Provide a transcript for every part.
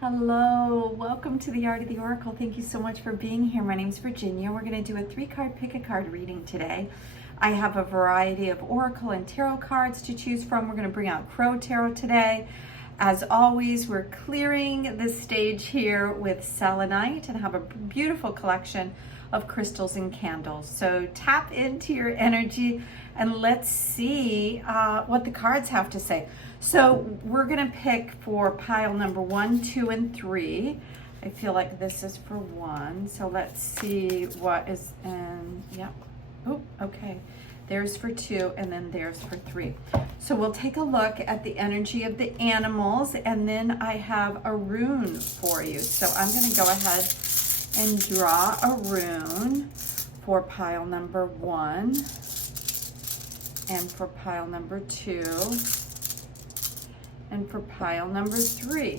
Hello, welcome to the Art of the Oracle. Thank you so much for being here. My name's Virginia. We're going to do a 3-card pick a card reading today. I have a variety of Oracle and Tarot cards to choose from. We're going to bring out Crow Tarot today. As always, we're clearing the stage here with selenite and have a beautiful collection of crystals and candles. So tap into your energy and let's see what the cards have to say. So we're gonna pick for pile number 1, 2, and 3. I feel like this is for 1. So let's see what is in, yep. Oh, okay. There's for 2 and then there's for 3. So we'll take a look at the energy of the animals and then I have a rune for you. So I'm gonna go ahead and draw a rune for pile number 1 and for pile number 2 and for pile number 3.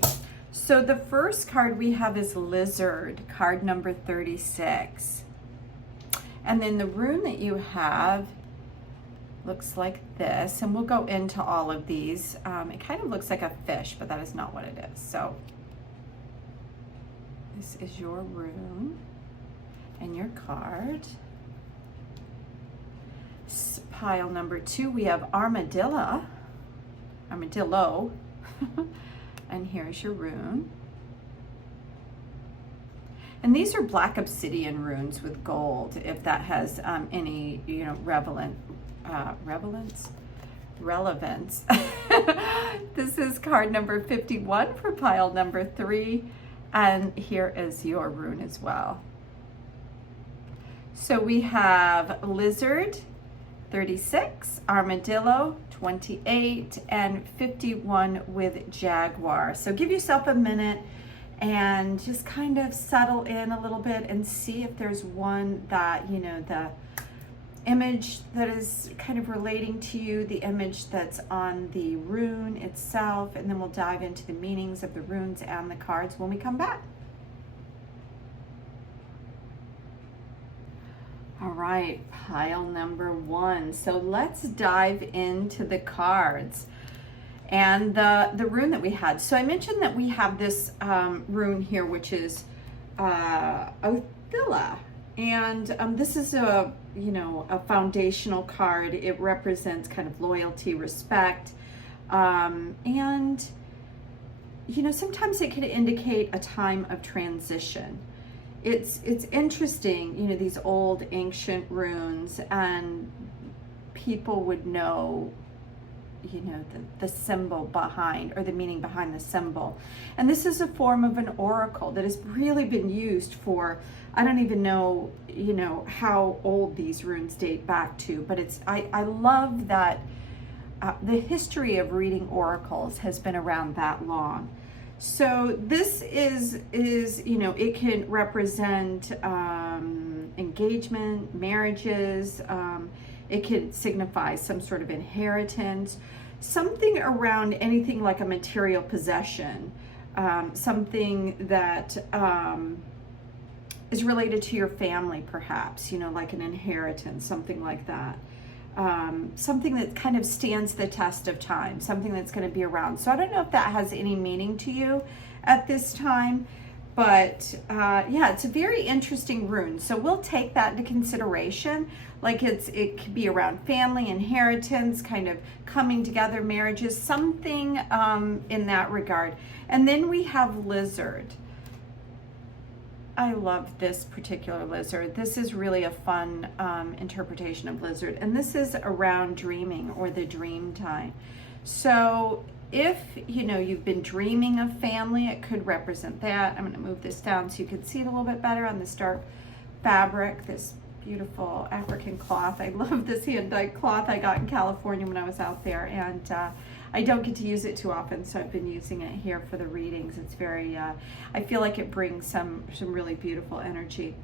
So the first card we have is Lizard, card number 36. And then the rune that you have looks like this, and we'll go into all of these. It kind of looks like a fish, but that is not what it is. So this is your rune and your card. Pile number 2, we have armadillo, and here's your rune. And these are black obsidian runes with gold, if that has any, relevance. This is card number 51 for pile number 3, and here is your rune as well. So we have Lizard, 36, Armadillo, 28, and 51 with Jaguar. So give yourself a minute and just kind of settle in a little bit and see if there's one that, the image that is kind of relating to you, the image that's on the rune itself, and then we'll dive into the meanings of the runes and the cards when we come back. All right, pile number 1. So let's dive into the cards and the rune that we had. So I mentioned that we have this rune here, which is Othilla. And this is a foundational card. It represents kind of loyalty, respect, and sometimes it can indicate a time of transition. It's interesting, these old ancient runes, and people would know, the symbol behind, or the meaning behind the symbol. And this is a form of an oracle that has really been used for, I don't even know, how old these runes date back to, but I love that the history of reading oracles has been around that long. So this is it can represent engagement, marriages. It can signify some sort of inheritance, something around anything like a material possession, something that is related to your family, perhaps, like an inheritance, something like that. Something that kind of stands the test of time, something that's going to be around. So I don't know if that has any meaning to you at this time, but yeah, it's a very interesting rune. So we'll take that into consideration. Like it could be around family, inheritance, kind of coming together, marriages, something in that regard. And then we have Lizard. I love this particular lizard. This is really a fun interpretation of lizard. And this is around dreaming, or the dream time. So if, you've been dreaming of family, it could represent that. I'm gonna move this down so you can see it a little bit better on this dark fabric, this beautiful African cloth. I love this hand-dyed cloth I got in California when I was out there. And I don't get to use it too often, so I've been using it here for the readings. It's very, I feel like it brings some really beautiful energy.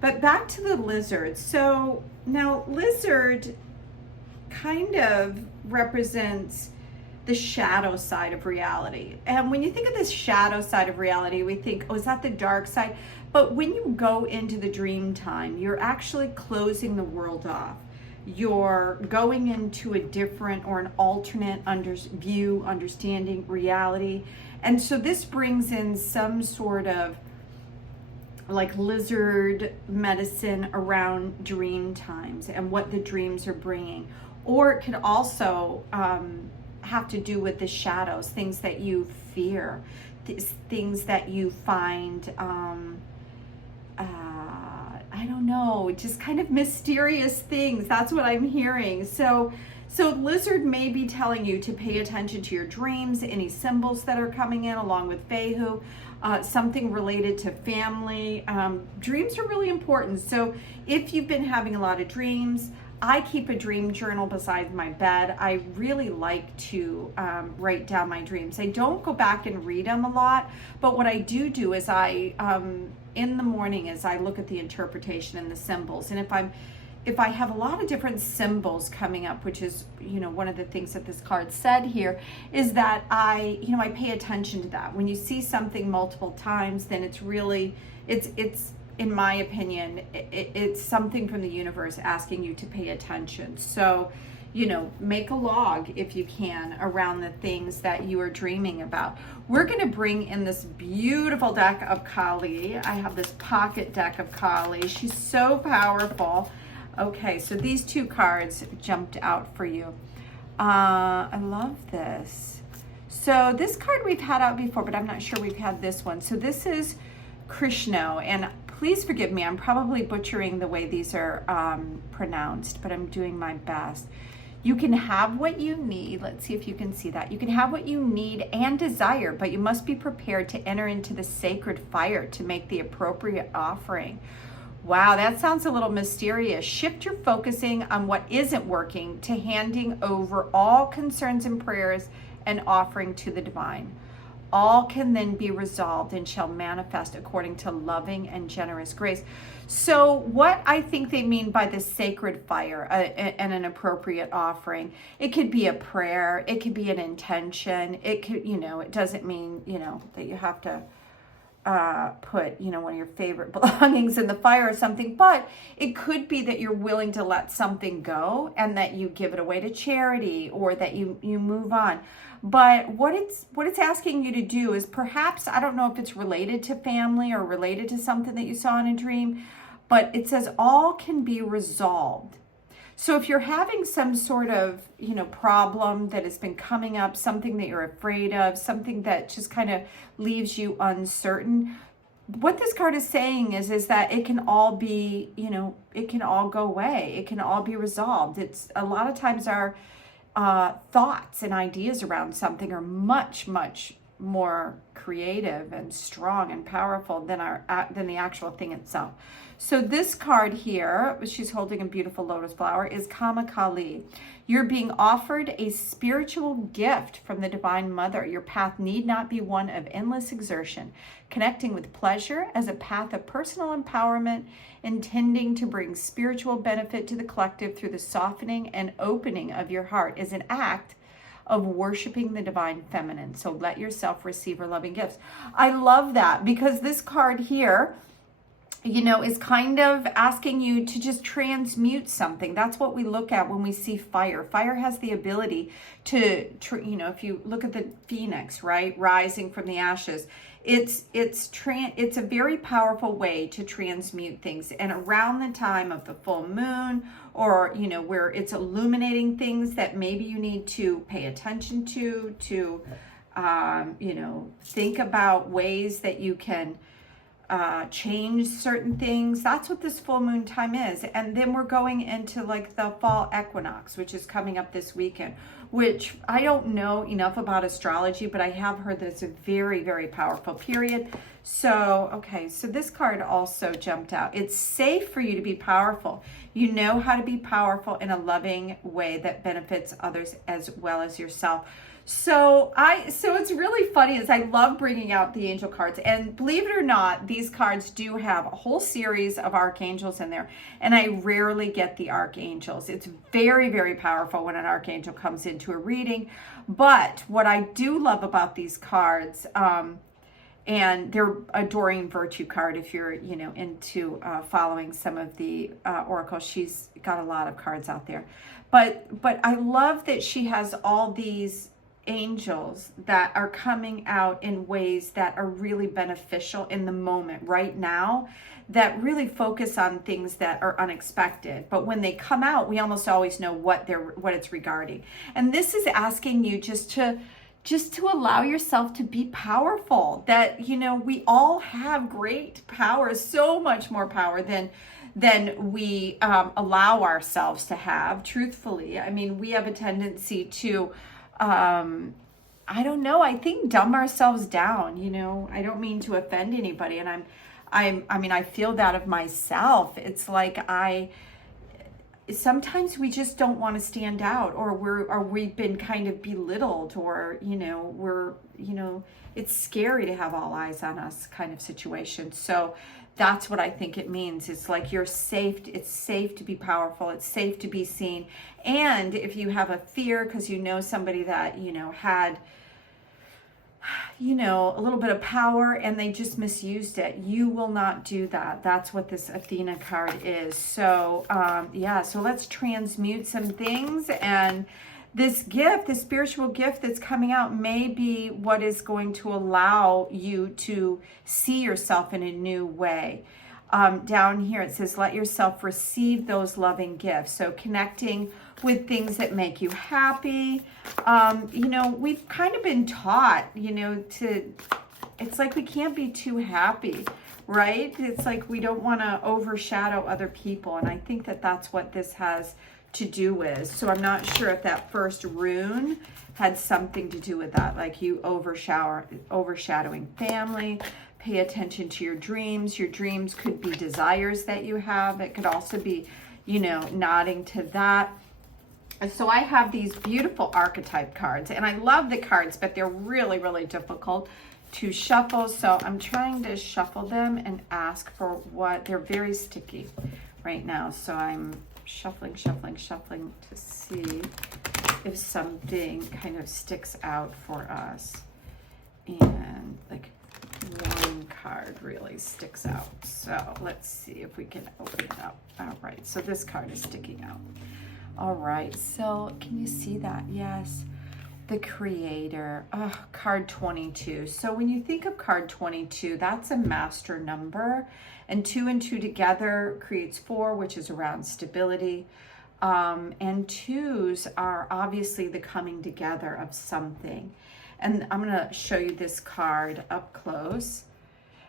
But back to the lizard. So now lizard kind of represents the shadow side of reality. And when you think of this shadow side of reality, we think, oh, is that the dark side? But when you go into the dream time, you're actually closing the world off. you're going into a different or an alternate view, understanding, reality, And so this brings in some sort of like lizard medicine around dream times and what the dreams are bringing. Or it could also have to do with the shadows, things that you fear, things that you find, I don't know, just kind of mysterious things. That's what I'm hearing. So lizard may be telling you to pay attention to your dreams, any symbols that are coming in along with Fehu, something related to family. Dreams are really important. So if you've been having a lot of dreams, I keep a dream journal beside my bed. I really like to write down my dreams. I don't go back and read them a lot, but what I do is I, in the morning, is I look at the interpretation and the symbols. And if I have a lot of different symbols coming up, which is, one of the things that this card said here, is that I pay attention to that. When you see something multiple times, then it's really, it's in my opinion, it's something from the universe asking you to pay attention. So, make a log if you can around the things that you are dreaming about. We're going to bring in this beautiful deck of Kali. I have this pocket deck of Kali. She's so powerful. Okay, so these two cards jumped out for you. I love this. So this card we've had out before, but I'm not sure we've had this one. So this is Krishna, and please forgive me, I'm probably butchering the way these are pronounced, but I'm doing my best. You can have what you need. Let's see if you can see that. You can have what you need and desire, but you must be prepared to enter into the sacred fire to make the appropriate offering. Wow, that sounds a little mysterious. Shift your focusing on what isn't working to handing over all concerns and prayers and offering to the divine. All can then be resolved and shall manifest according to loving and generous grace. So what I think they mean by the sacred fire and an appropriate offering, it could be a prayer, it could be an intention, it could, it doesn't mean, that you have to put, one of your favorite belongings in the fire or something, but it could be that you're willing to let something go and that you give it away to charity or that you move on. But what it's asking you to do is perhaps, I don't know if it's related to family or related to something that you saw in a dream, but it says all can be resolved. So if you're having some sort of, problem that has been coming up, something that you're afraid of, something that just kind of leaves you uncertain, what this card is saying is that it can all be, it can all go away. It can all be resolved. It's a lot of times our thoughts and ideas around something are much, much more creative and strong and powerful than the actual thing itself. So this card here, she's holding a beautiful lotus flower, is Kama Kali. You're being offered a spiritual gift from the Divine Mother. Your path need not be one of endless exertion. Connecting with pleasure as a path of personal empowerment, intending to bring spiritual benefit to the collective through the softening and opening of your heart is an act of worshiping the divine feminine. So let yourself receive her loving gifts. I love that because this card here, is kind of asking you to just transmute something. That's what we look at when we see fire. Fire has the ability to, if you look at the phoenix, right, rising from the ashes, it's a very powerful way to transmute things. And around the time of the full moon, or where it's illuminating things that maybe you need to pay attention to think about ways that you can change certain things. That's what this full moon time is. And then we're going into like the fall equinox, which is coming up this weekend, which I don't know enough about astrology, but I have heard that it's a very, very powerful period. So, okay, so this card also jumped out. It's safe for you to be powerful. You know how to be powerful in a loving way that benefits others as well as yourself. So it's really funny is I love bringing out the angel cards, and believe it or not, these cards do have a whole series of archangels in there, and I rarely get the archangels. It's very, very powerful when an archangel comes into a reading, but what I do love about these cards, and they're a Doreen Virtue card if you're, into following some of the oracles. She's got a lot of cards out there, but I love that she has all these angels that are coming out in ways that are really beneficial in the moment right now, that really focus on things that are unexpected. But when they come out, we almost always know what it's regarding. And this is asking you just to allow yourself to be powerful. That, you know, we all have great power, so much more power than we allow ourselves to have, truthfully. I mean, we have a tendency to, I don't know, I think dumb ourselves down, you know. I don't mean to offend anybody, and I mean, I feel that of myself. It's like sometimes we just don't want to stand out, or we've been kind of belittled, or, you know, it's scary to have all eyes on us kind of situation. So that's what I think it means. It's like you're safe. It's safe to be powerful. It's safe to be seen. And if you have a fear because you know somebody that, you know, had, you know, a little bit of power and they just misused it, you will not do that. That's what this Athena card is. So yeah, so let's transmute some things, and this gift, this spiritual gift that's coming out, may be what is going to allow you to see yourself in a new way. Down here it says, let yourself receive those loving gifts. So connecting with things that make you happy. You know, we've kind of been taught, you know, it's like we can't be too happy, right? It's like we don't want to overshadow other people. And I think that that's what this has to do with. So I'm not sure if that first rune had something to do with that, like you overshadowing family. Pay attention to your dreams. Your dreams could be desires that you have. It could also be, you know, nodding to that. And so I have these beautiful archetype cards, and I love the cards, but they're really, really difficult to shuffle. So I'm trying to shuffle them and ask for what, they're very sticky right now. So I'm shuffling to see if something kind of sticks out for us. And like one card really sticks out. So let's see if we can open it up. All right, so this card is sticking out. All right, so can you see that? Yes, the Creator. Oh, card 22. So when you think of card 22, that's a master number, and 2 and 2 together creates 4, which is around stability. And 2s are obviously the coming together of something. And I'm going to show you this card up close.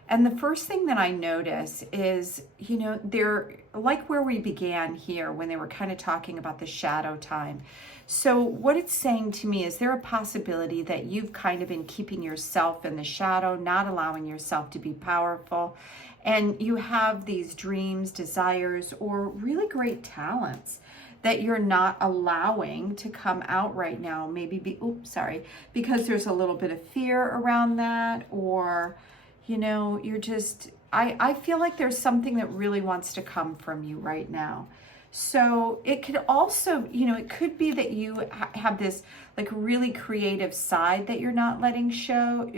And the first thing that I notice is, you know, they're like where we began here when they were kind of talking about the shadow time. So what it's saying to me is, there a possibility that you've kind of been keeping yourself in the shadow, not allowing yourself to be powerful. And you have these dreams, desires, or really great talents that you're not allowing to come out right now. Maybe because there's a little bit of fear around that, or, you know, you're just, I feel like there's something that really wants to come from you right now. So it could also, you know, it could be that you have this like really creative side that you're not letting show,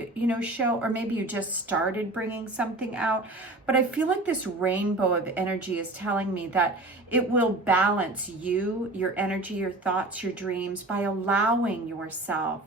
or maybe you just started bringing something out. But I feel like this rainbow of energy is telling me that it will balance you, your energy, your thoughts, your dreams, by allowing yourself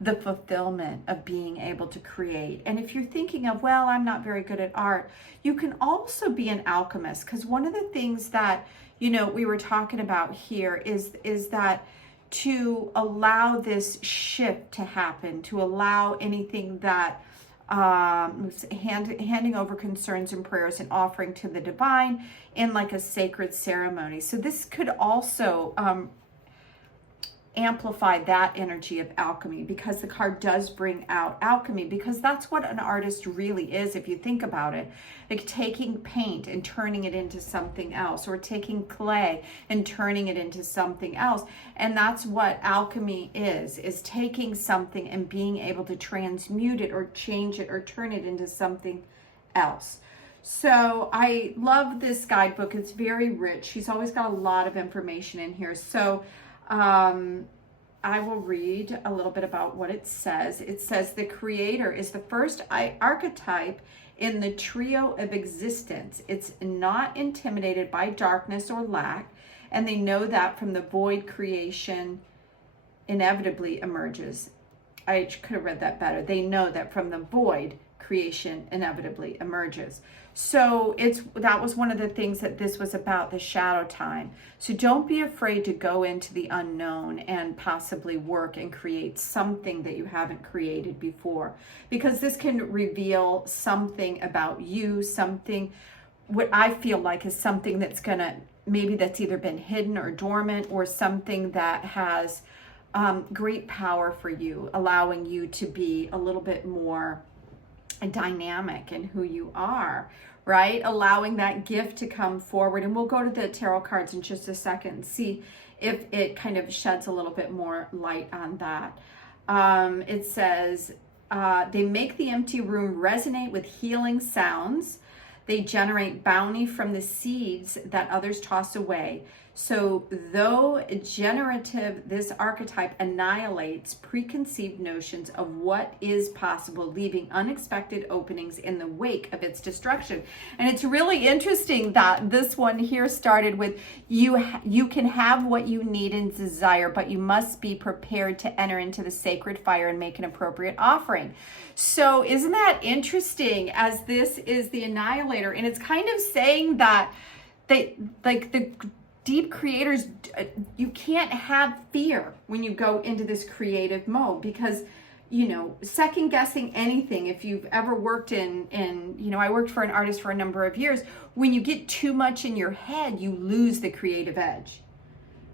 the fulfillment of being able to create. And if you're thinking of, well, I'm not very good at art, you can also be an alchemist, because one of the things that, you know, we were talking about here is that to allow this shift to happen, to allow anything that handing over concerns and prayers and offering to the divine in like a sacred ceremony. So this could also amplify that energy of alchemy, because the card does bring out alchemy, because that's what an artist really is, if you think about it. Like taking paint and turning it into something else, or taking clay and turning it into something else. And that's what alchemy is taking something and being able to transmute it or change it or turn it into something else. So I love this guidebook. It's very rich. She's always got a lot of information in here. So I will read a little bit about what it says. It says the Creator is the first archetype in the trio of existence. It's not intimidated by darkness or lack, and they know that from the void creation inevitably emerges. I could have read that better. They know that from the void, creation inevitably emerges. So that was one of the things that this was about, the shadow time. So don't be afraid to go into the unknown and possibly work and create something that you haven't created before, because this can reveal something about you, something, what I feel like is something that's gonna, maybe that's either been hidden or dormant, or something that has great power for you, allowing you to be a little bit more dynamic in who you are, right? Allowing that gift to come forward. And we'll go to the tarot cards in just a second and see if it kind of sheds a little bit more light on that. It says, they make the empty room resonate with healing sounds. They generate bounty from the seeds that others toss away. So though generative, this archetype annihilates preconceived notions of what is possible, leaving unexpected openings in the wake of its destruction. And it's really interesting that this one here started with, you can have what you need and desire, but you must be prepared to enter into the sacred fire and make an appropriate offering. So isn't that interesting, as this is the annihilator? And it's kind of saying that they, like the deep creators, you can't have fear when you go into this creative mode, because, you know, second guessing anything, if you've ever worked in, you know, I worked for an artist for a number of years, when you get too much in your head, you lose the creative edge,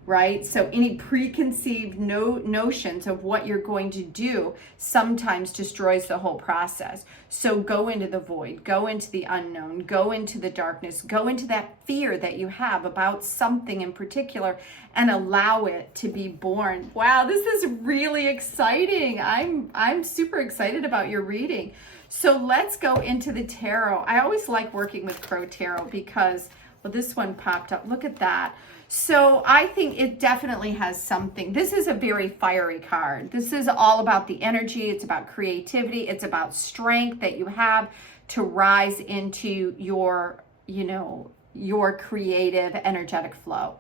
right? So any preconceived notions of what you're going to do sometimes destroys the whole process. So go into the void, go into the unknown, go into the darkness, go into that fear that you have about something in particular, and allow it to be born. Wow, this is really exciting. I'm super excited about your reading. So let's go into the tarot. I always like working with Crow Tarot because, well, this one popped up. Look at that. So I think it definitely has something. This is a very fiery card. This is all about the energy. It's about creativity. It's about strength that you have to rise into your, you know, your creative energetic flow.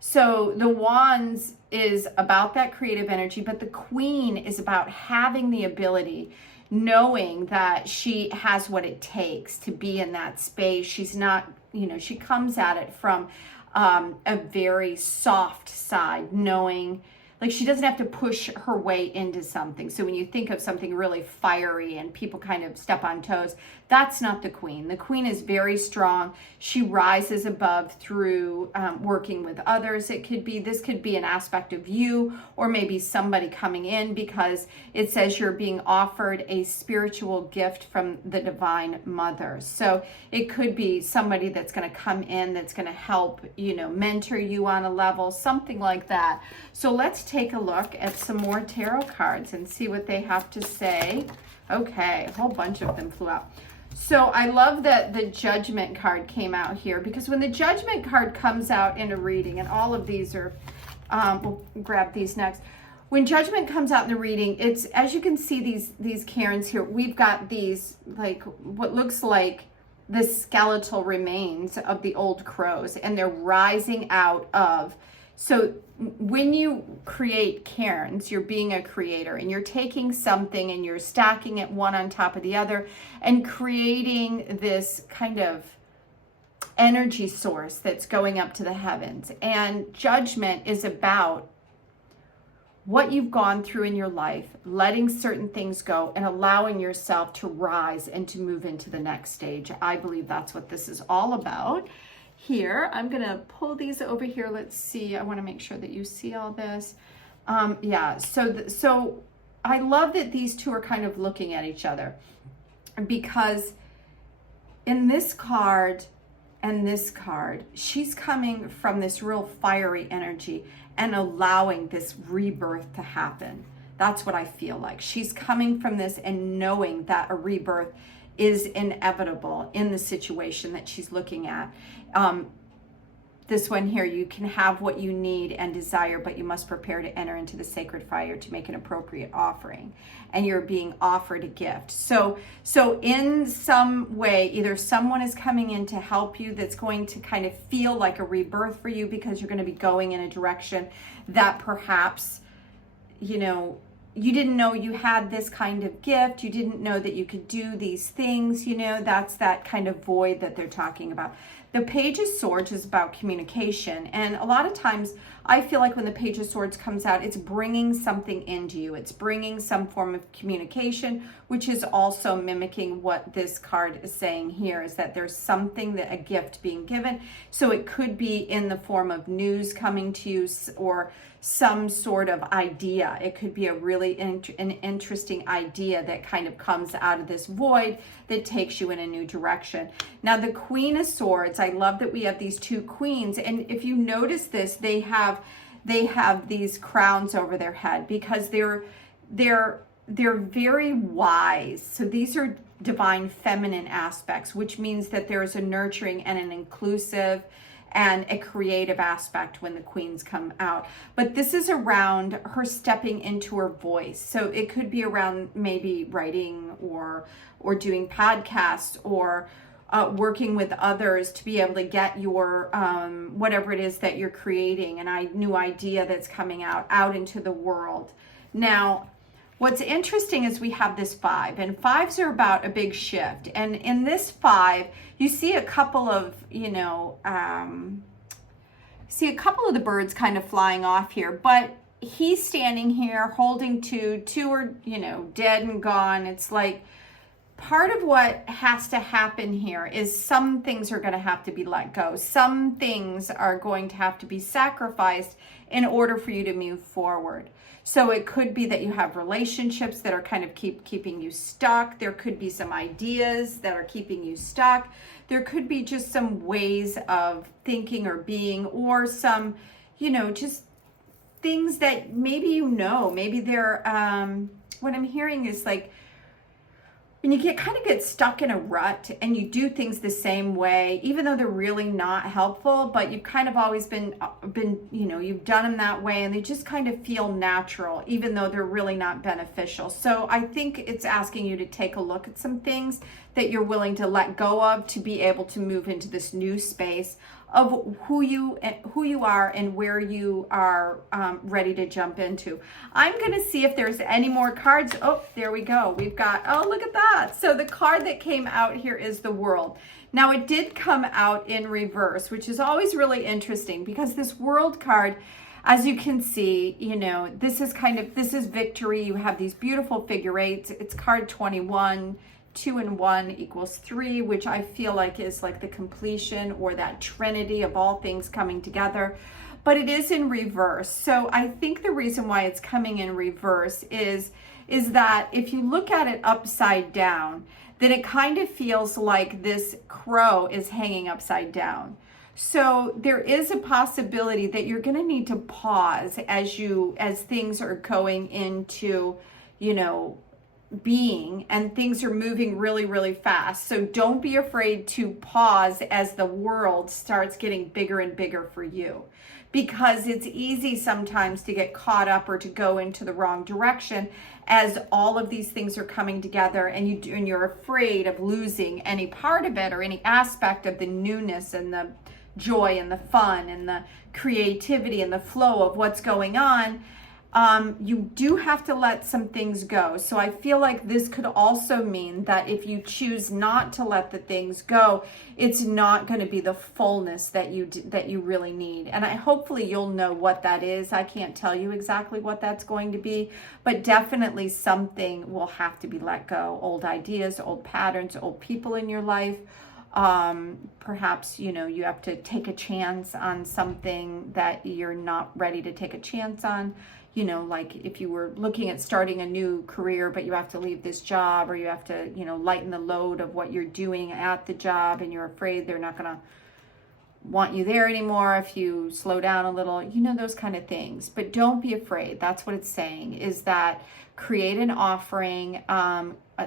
So the Wands is about that creative energy, but the Queen is about having the ability, knowing that she has what it takes to be in that space. She's not, you know, she comes at it from a very soft side, knowing like she doesn't have to push her way into something. So when you think of something really fiery and people kind of step on toes, that's not the Queen. The Queen is very strong. She rises above through working with others. This could be an aspect of you, or maybe somebody coming in, because it says you're being offered a spiritual gift from the Divine Mother. So it could be somebody that's going to come in, that's going to help, you know, mentor you on a level, something like that. So let's take a look at some more tarot cards and see what they have to say. Okay, a whole bunch of them flew out. So I love that the Judgment card came out here, because when the Judgment card comes out in a reading, and all of these are, we'll grab these next. When Judgment comes out in the reading, it's, as you can see, these Karens here, we've got these, like, what looks like the skeletal remains of the old crows, and they're rising out of. So when you create cairns, you're being a creator, and you're taking something and you're stacking it one on top of the other and creating this kind of energy source that's going up to the heavens. And Judgment is about what you've gone through in your life, letting certain things go and allowing yourself to rise and to move into the next stage. I believe that's what this is all about. Here, I'm gonna pull these over here. Let's see, I wanna make sure that you see all this. Yeah, so I love that these two are kind of looking at each other, because in this card and this card, she's coming from this real fiery energy and allowing this rebirth to happen. That's what I feel like. She's coming from this and knowing that a rebirth is inevitable in the situation that she's looking at. This one here, you can have what you need and desire, but you must prepare to enter into the sacred fire to make an appropriate offering. And you're being offered a gift. So in some way, either someone is coming in to help you that's going to kind of feel like a rebirth for you, because you're going to be going in a direction that perhaps, you know, you didn't know you had this kind of gift. You didn't know that you could do these things. You know, that's that kind of void that they're talking about. The Page of Swords is about communication. And a lot of times I feel like when the Page of Swords comes out, it's bringing something into you. It's bringing some form of communication, which is also mimicking what this card is saying here, is that there's something, that a gift being given. So it could be in the form of news coming to you, or some sort of idea. It could be a really an interesting idea that kind of comes out of this void that takes you in a new direction. Now the Queen of Swords, I love that we have these two queens, and if you notice this, they have these crowns over their head because they're very wise. So these are divine feminine aspects, which means that there's a nurturing and an inclusive and a creative aspect when the queens come out. But this is around her stepping into her voice. So it could be around maybe writing or doing podcasts, or working with others to be able to get your whatever it is that you're creating, a new idea that's coming out into the world. Now, what's interesting is we have this 5, and 5s are about a big shift. And in this 5, you see a couple of, see a couple of the birds kind of flying off here, but he's standing here holding two are, dead and gone. It's like part of what has to happen here is some things are going to have to be let go. Some things are going to have to be sacrificed in order for you to move forward. So it could be that you have relationships that are kind of keeping you stuck. There could be some ideas that are keeping you stuck. There could be just some ways of thinking or being, or some, just things that maybe maybe they're, what I'm hearing is like, when you kind of get stuck in a rut and you do things the same way, even though they're really not helpful, but you've kind of always been, you've done them that way, and they just kind of feel natural, even though they're really not beneficial. So I think it's asking you to take a look at some things that you're willing to let go of to be able to move into this new space of who you are and where you are ready to jump into. I'm going to see if there's any more cards. Oh, there we go. We've got, oh, look at that. So the card that came out here is the World. Now it did come out in reverse, which is always really interesting because this World card, as you can see, this is victory. You have these beautiful figure 8s. It's card 21. 2 and 1 equals 3, which I feel like is like the completion or that trinity of all things coming together. But it is in reverse. So I think the reason why it's coming in reverse is that if you look at it upside down, then it kind of feels like this crow is hanging upside down. So there is a possibility that you're going to need to pause as things are going into, being, and things are moving really, really fast. So don't be afraid to pause as the world starts getting bigger and bigger for you, because it's easy sometimes to get caught up or to go into the wrong direction as all of these things are coming together, and you're afraid of losing any part of it or any aspect of the newness and the joy and the fun and the creativity and the flow of what's going on. You do have to let some things go. So I feel like this could also mean that if you choose not to let the things go, it's not going to be the fullness that you really need. And hopefully you'll know what that is. I can't tell you exactly what that's going to be, but definitely something will have to be let go. Old ideas, old patterns, old people in your life. Perhaps, you have to take a chance on something that you're not ready to take a chance on. Like if you were looking at starting a new career, but you have to leave this job, or you have to, lighten the load of what you're doing at the job, and you're afraid they're not going to want you there anymore if you slow down a little, those kind of things. But don't be afraid. That's what it's saying, is that create an offering.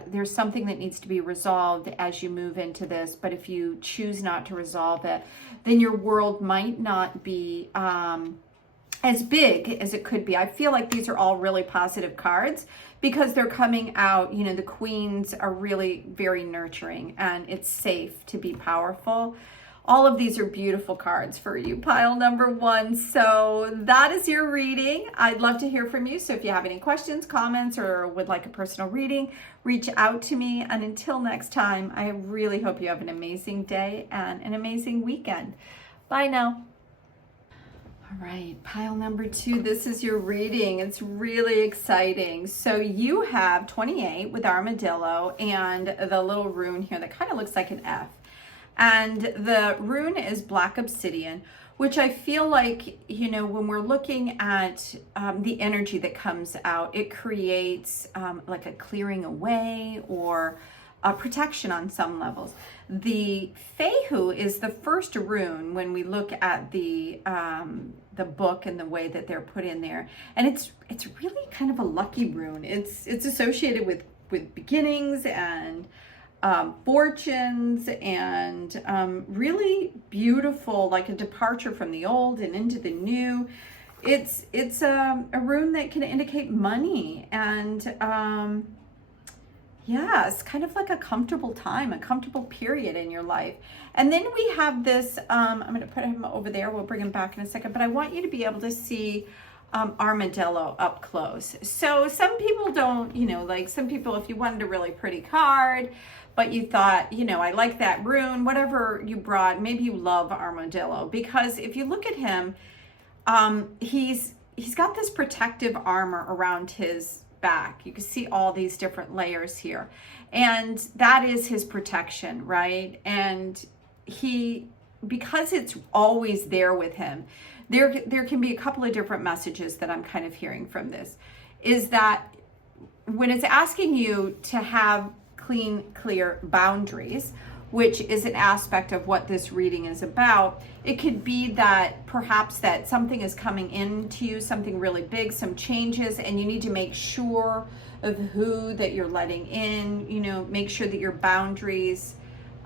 There's something that needs to be resolved as you move into this, but if you choose not to resolve it, then your world might not be as big as it could be. I feel like these are all really positive cards because they're coming out, the queens are really very nurturing, and it's safe to be powerful. All of these are beautiful cards for you, pile number 1. So that is your reading. I'd love to hear from you. So if you have any questions, comments, or would like a personal reading, reach out to me. And until next time, I really hope you have an amazing day and an amazing weekend. Bye now. All right, pile number 2, this is your reading. It's really exciting. So you have 28 with armadillo and the little rune here that kind of looks like an F. And the rune is black obsidian, which I feel like, you know, when we're looking at the energy that comes out, it creates like a clearing away or a protection on some levels. The Fehu is the first rune when we look at the book and the way that they're put in there, and it's really kind of a lucky rune. It's associated with beginnings and fortunes and really beautiful, like a departure from the old and into the new. It's a rune that can indicate money and yeah, it's kind of like a comfortable time, a comfortable period in your life. And then we have this, I'm going to put him over there. We'll bring him back in a second, but I want you to be able to see armadillo up close. So some people don't, you know, like some people, if you wanted a really pretty card, but you thought, you know, I like that rune, whatever you brought, maybe you love armadillo, because if you look at him, he's got this protective armor around his back. You can see all these different layers here, and that is his protection, right? And because it's always there with him, there can be a couple of different messages that I'm kind of hearing from this, is that when it's asking you to have clean, clear boundaries, which is an aspect of what this reading is about, it could be that perhaps that something is coming into you, something really big, some changes, and you need to make sure of who that you're letting in, you know, make sure that your boundaries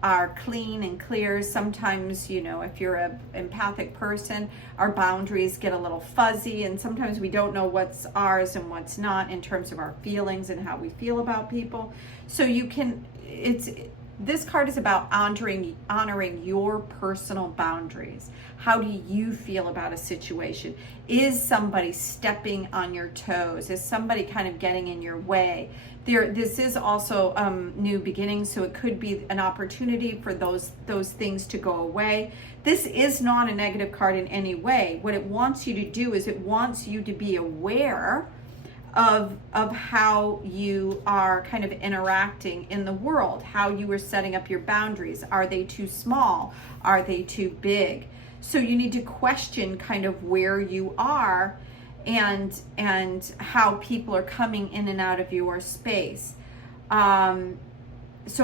are clean and clear. Sometimes, you know, if you're an empathic person, our boundaries get a little fuzzy, and sometimes we don't know what's ours and what's not in terms of our feelings and how we feel about people. So you can, this card is about honoring your personal boundaries. How do you feel about a situation? Is somebody stepping on your toes? Is somebody kind of getting in your way? This is also new beginnings, so it could be an opportunity for those things to go away. This is not a negative card in any way. What it wants you to do is it wants you to be aware of how you are kind of interacting in the world, how you are setting up your boundaries. Are they too small? Are they too big? So you need to question kind of where you are and how people are coming in and out of your space. So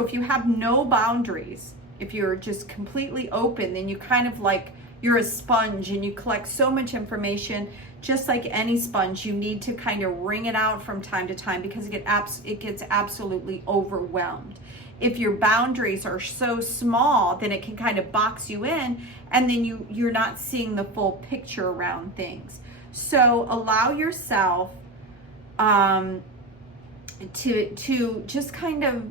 if you have no boundaries, if you're just completely open, then you kind of like, you're a sponge and you collect so much information. Just like any sponge, you need to kind of wring it out from time to time because it gets absolutely overwhelmed. If your boundaries are so small, then it can kind of box you in, and then you're not seeing the full picture around things. So allow yourself to just kind of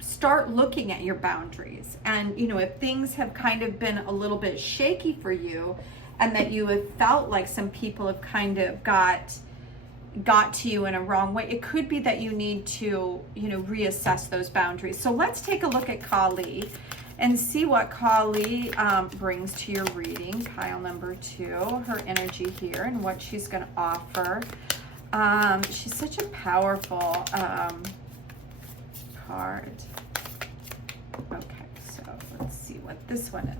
start looking at your boundaries. And, you know, if things have kind of been a little bit shaky for you, and that you have felt like some people have kind of got to you in a wrong way, it could be that you need to, you know, reassess those boundaries. So let's take a look at Kali and see what Kali brings to your reading. Pile number 2, her energy here and what she's going to offer. She's such a powerful card. Okay, so let's see what this one is.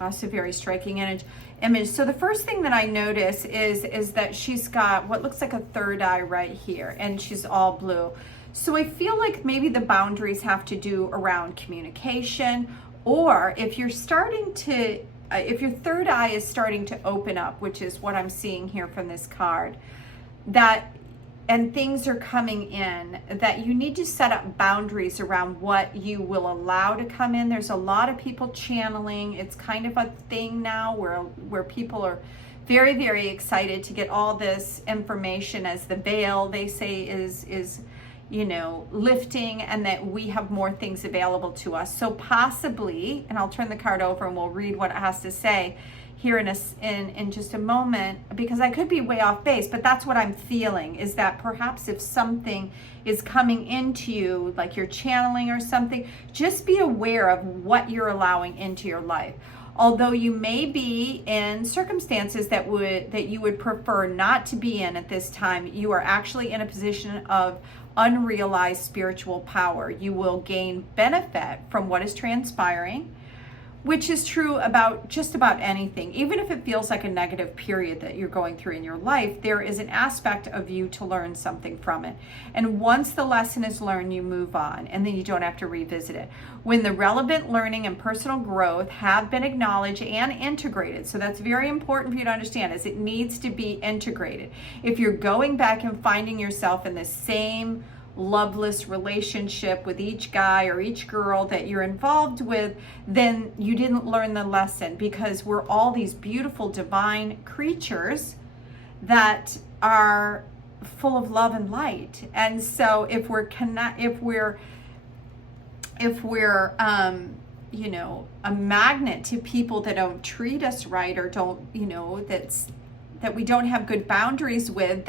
Also very striking image. So the first thing that I notice is that she's got what looks like a third eye right here, and she's all blue. So I feel like maybe the boundaries have to do around communication, or if you're starting to, if your third eye is starting to open up, which is what I'm seeing here from this card, and things are coming in, that you need to set up boundaries around what you will allow to come in. There's a lot of people channeling. It's kind of a thing now where people are very, very excited to get all this information as the veil, they say, is you know, lifting, and that we have more things available to us. So possibly, and I'll turn the card over and we'll read what it has to say here in just a moment, because I could be way off base, but that's what I'm feeling, is that perhaps if something is coming into you, like you're channeling or something, just be aware of what you're allowing into your life. Although you may be in circumstances that you would prefer not to be in at this time, you are actually in a position of unrealized spiritual power. You will gain benefit from what is transpiring, which is true about just about anything. Even if it feels like a negative period that you're going through in your life, there is an aspect of you to learn something from it. And once the lesson is learned, you move on, and then you don't have to revisit it. When the relevant learning and personal growth have been acknowledged and integrated, so that's very important for you to understand, is it needs to be integrated. If you're going back and finding yourself in the same loveless relationship with each guy or each girl that you're involved with, then you didn't learn the lesson, because we're all these beautiful divine creatures that are full of love and light. And so if we're you know, a magnet to people that don't treat us right, or don't, you know, that we don't have good boundaries with,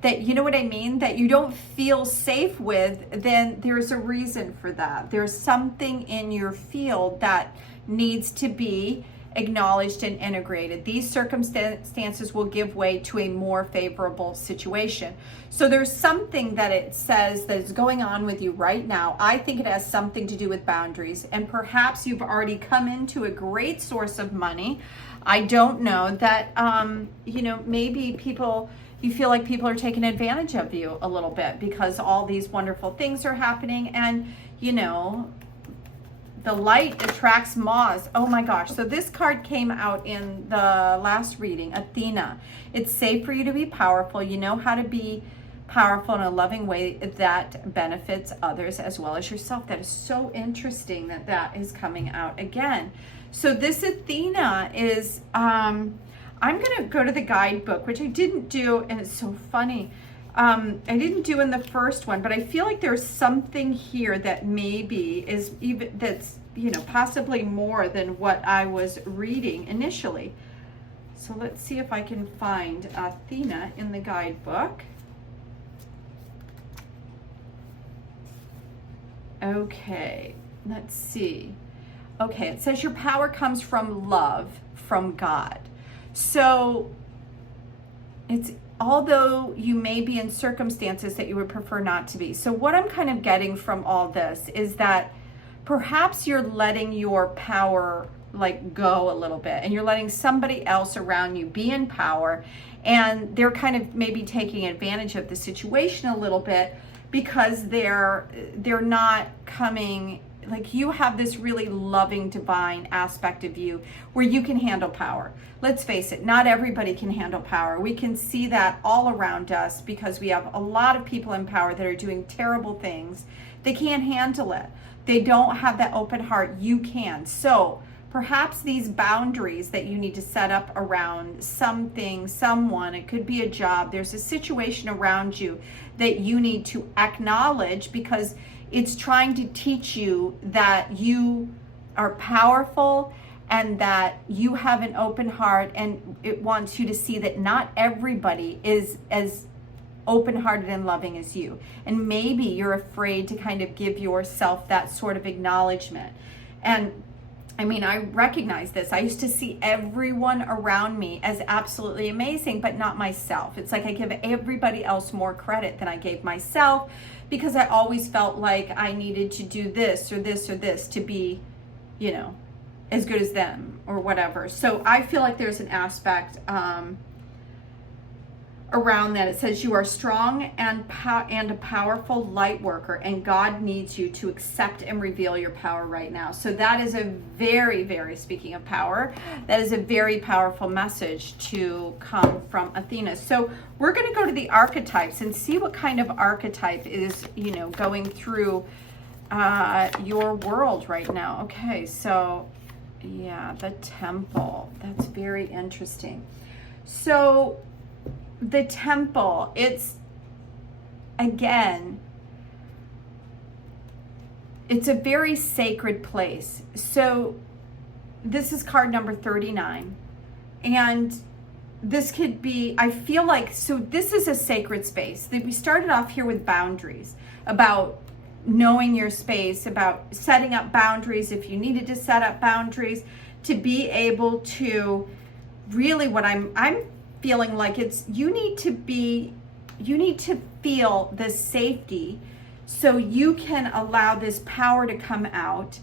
that you know what I mean, that you don't feel safe with, then there's a reason for that. There's something in your field that needs to be acknowledged and integrated. These circumstances will give way to a more favorable situation. So there's something that it says that is going on with you right now. I think it has something to do with boundaries, and perhaps you've already come into a great source of money. I don't know that, you know, maybe you feel like people are taking advantage of you a little bit, because all these wonderful things are happening, and, you know, the light attracts moths. Oh my gosh. So this card came out in the last reading, Athena. It's safe for you to be powerful. You know how to be powerful in a loving way that benefits others as well as yourself. That is so interesting that that is coming out again. So this Athena is, I'm going to go to the guidebook, which I didn't do, and it's so funny. I didn't do in the first one, but I feel like there's something here that maybe is even, that's, you know, possibly more than what I was reading initially. So let's see if I can find Athena in the guidebook. Okay, let's see. Okay, it says your power comes from love, from God. So it's, although you may be in circumstances that you would prefer not to be. So what I'm kind of getting from all this is that perhaps you're letting your power like go a little bit, and you're letting somebody else around you be in power, and they're kind of maybe taking advantage of the situation a little bit, because they're not coming, like, you have this really loving divine aspect of you where you can handle power. Let's face it, not everybody can handle power. We can see that all around us, because we have a lot of people in power that are doing terrible things. They can't handle it. They don't have that open heart. You can. So perhaps these boundaries that you need to set up around something, someone, it could be a job, there's a situation around you that you need to acknowledge, because it's trying to teach you that you are powerful and that you have an open heart, and it wants you to see that not everybody is as open-hearted and loving as you. And maybe you're afraid to kind of give yourself that sort of acknowledgement. And I mean, I recognize this. I used to see everyone around me as absolutely amazing, but not myself. It's like I give everybody else more credit than I gave myself, because I always felt like I needed to do this or this or this to be, you know, as good as them or whatever. So I feel like there's an aspect around that. It says you are strong and a powerful light worker, and God needs you to accept and reveal your power right now. So that is a very, very, speaking of power, that is a very powerful message to come from Athena. So we're going to go to the archetypes and see what kind of archetype is, you know, going through your world right now. Okay, so yeah, the temple. That's very interesting. So the temple, it's, again, it's a very sacred place. So this is card number 39. And this could be, I feel like, so this is a sacred space. We started off here with boundaries, about knowing your space, about setting up boundaries if you needed to set up boundaries, to be able to really, what I'm feeling like, it's you need to feel this safety so you can allow this power to come out.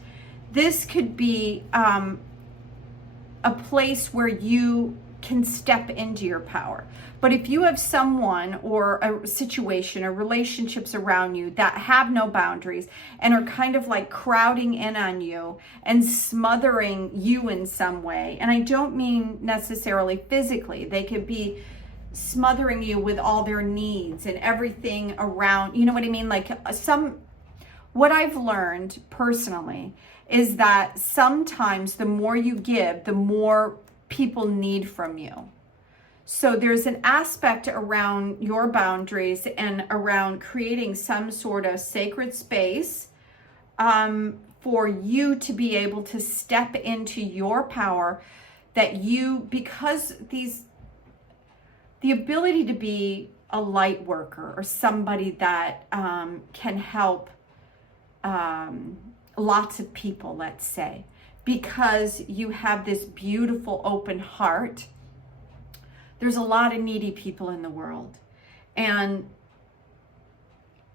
This could be a place where you can step into your power. But if you have someone or a situation or relationships around you that have no boundaries and are kind of like crowding in on you and smothering you in some way, and I don't mean necessarily physically, they could be smothering you with all their needs and everything around, you know what I mean? Like what I've learned personally is that sometimes the more you give, the more people need from you. So there's an aspect around your boundaries and around creating some sort of sacred space for you to be able to step into your power, that you, because the ability to be a light worker or somebody that can help lots of people, let's say, because you have this beautiful open heart. There's a lot of needy people in the world. And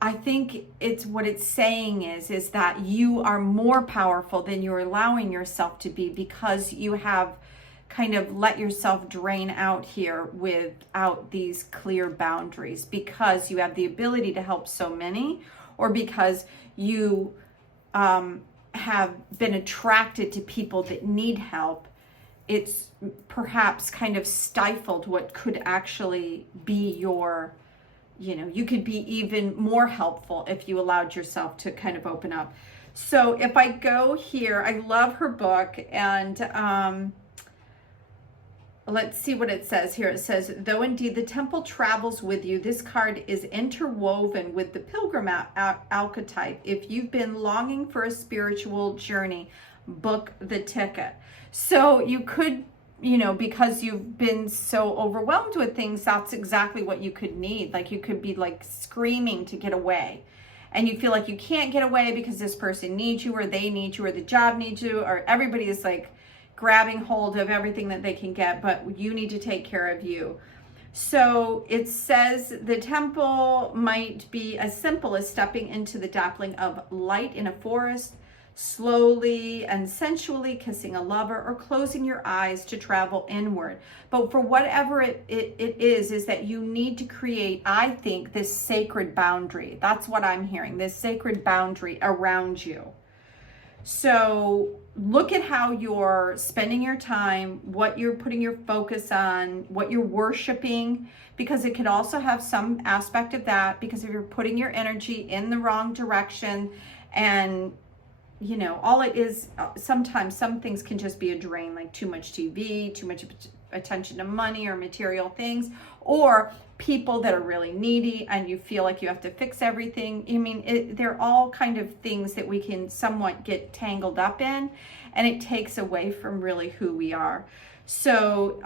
I think it's what it's saying is that you are more powerful than you're allowing yourself to be, because you have kind of let yourself drain out here without these clear boundaries, because you have the ability to help so many, or because you have been attracted to people that need help. It's perhaps kind of stifled what could actually be your, you could be even more helpful if you allowed yourself to kind of open up. So if I go here, I love her book, and let's see what it says here. It says, though indeed the temple travels with you, this card is interwoven with the pilgrim archetype. If you've been longing for a spiritual journey, book the ticket. So you could, because you've been so overwhelmed with things, that's exactly what you could need. Like, you could be like screaming to get away, and you feel like you can't get away because this person needs you, or they need you, or the job needs you, or everybody is like grabbing hold of everything that they can get, but you need to take care of you. So it says the temple might be as simple as stepping into the dappling of light in a forest, slowly and sensually kissing a lover, or closing your eyes to travel inward. But for whatever it is that you need to create, I think, this sacred boundary. That's what I'm hearing, this sacred boundary around you. So look at how you're spending your time, what you're putting your focus on, what you're worshiping, because it could also have some aspect of that, because if you're putting your energy in the wrong direction, and all it is, sometimes some things can just be a drain, like too much TV, too much attention to money or material things, or people that are really needy and you feel like you have to fix everything. I mean, they're all kind of things that we can somewhat get tangled up in, and it takes away from really who we are. So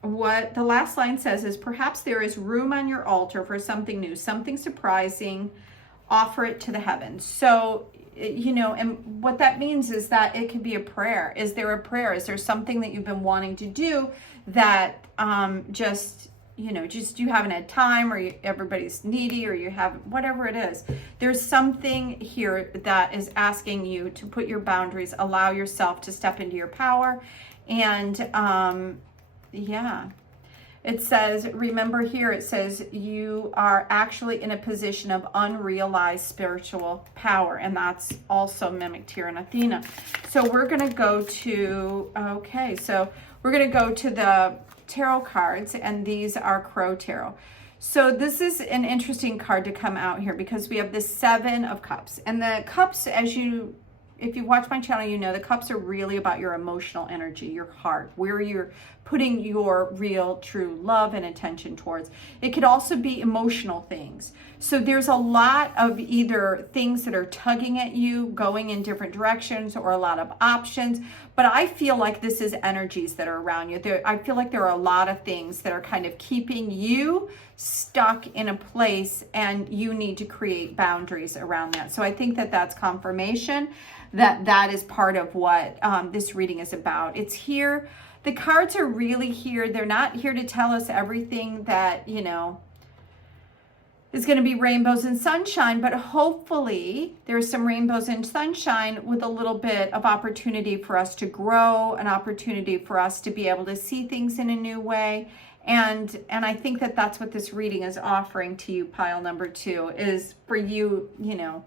what the last line says is, perhaps there is room on your altar for something new, something surprising, offer it to the heavens. So and what that means is that it can be a prayer. Is there a prayer? Is there something that you've been wanting to do that just you haven't had time, or everybody's needy, or you haven't, whatever it is. There's something here that is asking you to put your boundaries, allow yourself to step into your power. And it says, remember here, it says you are actually in a position of unrealized spiritual power, and that's also mimicked here in Athena. So we're going to go to, we're going to go to the tarot cards, and these are Crow Tarot. So this is an interesting card to come out here, because we have the 7 of Cups, and the cups, as you if you watch my channel, you know the cups are really about your emotional energy, your heart, where you're putting your real, true love and attention towards. It could also be emotional things. So there's a lot of either things that are tugging at you, going in different directions, or a lot of options. But I feel like this is energies that are around you. I feel like there are a lot of things that are kind of keeping you stuck in a place, and you need to create boundaries around that. So I think that that's confirmation that that is part of what this reading is about. It's here. The cards are really here. They're not here to tell us everything that, you know, is going to be rainbows and sunshine, but hopefully there's some rainbows and sunshine with a little bit of opportunity for us to grow, an opportunity for us to be able to see things in a new way. And I think that that's what this reading is offering to you, pile number 2, is for you, you know,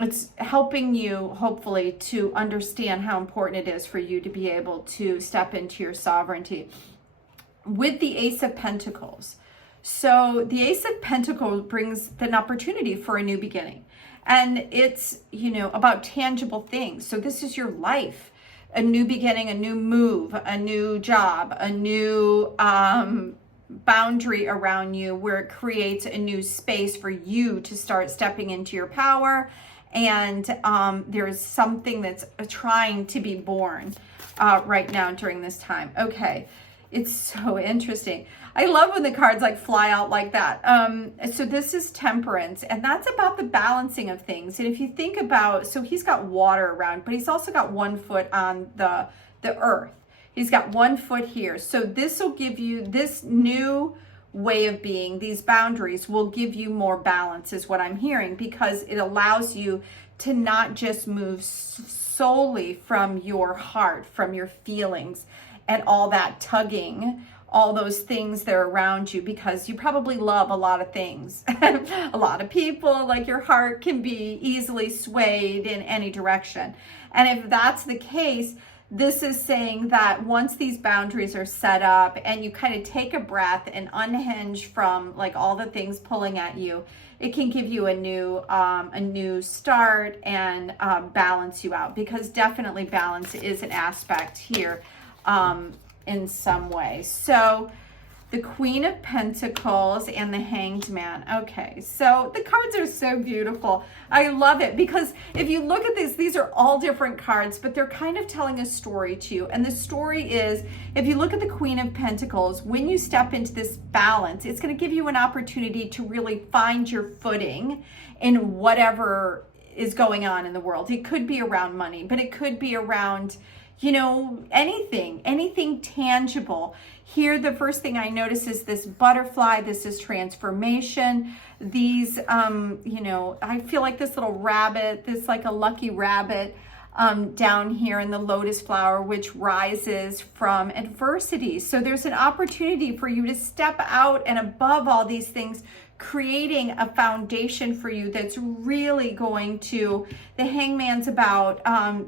it's helping you hopefully to understand how important it is for you to be able to step into your sovereignty. With the Ace of Pentacles. So the Ace of Pentacles brings an opportunity for a new beginning. And it's, you know, about tangible things. So this is your life. A new beginning, a new move, a new job, a new boundary around you where it creates a new space for you to start stepping into your power. And there's something that's trying to be born right now during this time. Okay, it's so interesting. I love when the cards like fly out like that. So this is Temperance, and that's about the balancing of things. And if you think about, so he's got water around, but he's also got 1 foot on the earth. He's got 1 foot here. So this will give you this new way of being. These boundaries will give you more balance, is what I'm hearing, because it allows you to not just move solely from your heart, from your feelings and all that tugging, all those things that are around you, because you probably love a lot of things, a lot of people, like your heart can be easily swayed in any direction. And if that's the case, this is saying that once these boundaries are set up and you kind of take a breath and unhinge from like all the things pulling at you, it can give you a new start and balance you out, because definitely balance is an aspect here in some way. So the Queen of Pentacles and the Hanged Man. Okay, so the cards are so beautiful. I love it, because if you look at this, these are all different cards, but they're kind of telling a story to you. And the story is, if you look at the Queen of Pentacles, when you step into this balance, it's going to give you an opportunity to really find your footing in whatever is going on in the world. It could be around money, but it could be around, you know, anything tangible. Here, the first thing I notice is this butterfly. This is transformation. These, you know, I feel like this little rabbit, this like a lucky rabbit down here in the lotus flower, which rises from adversity. So there's an opportunity for you to step out and above all these things, creating a foundation for you that's really going to, the Hangman's about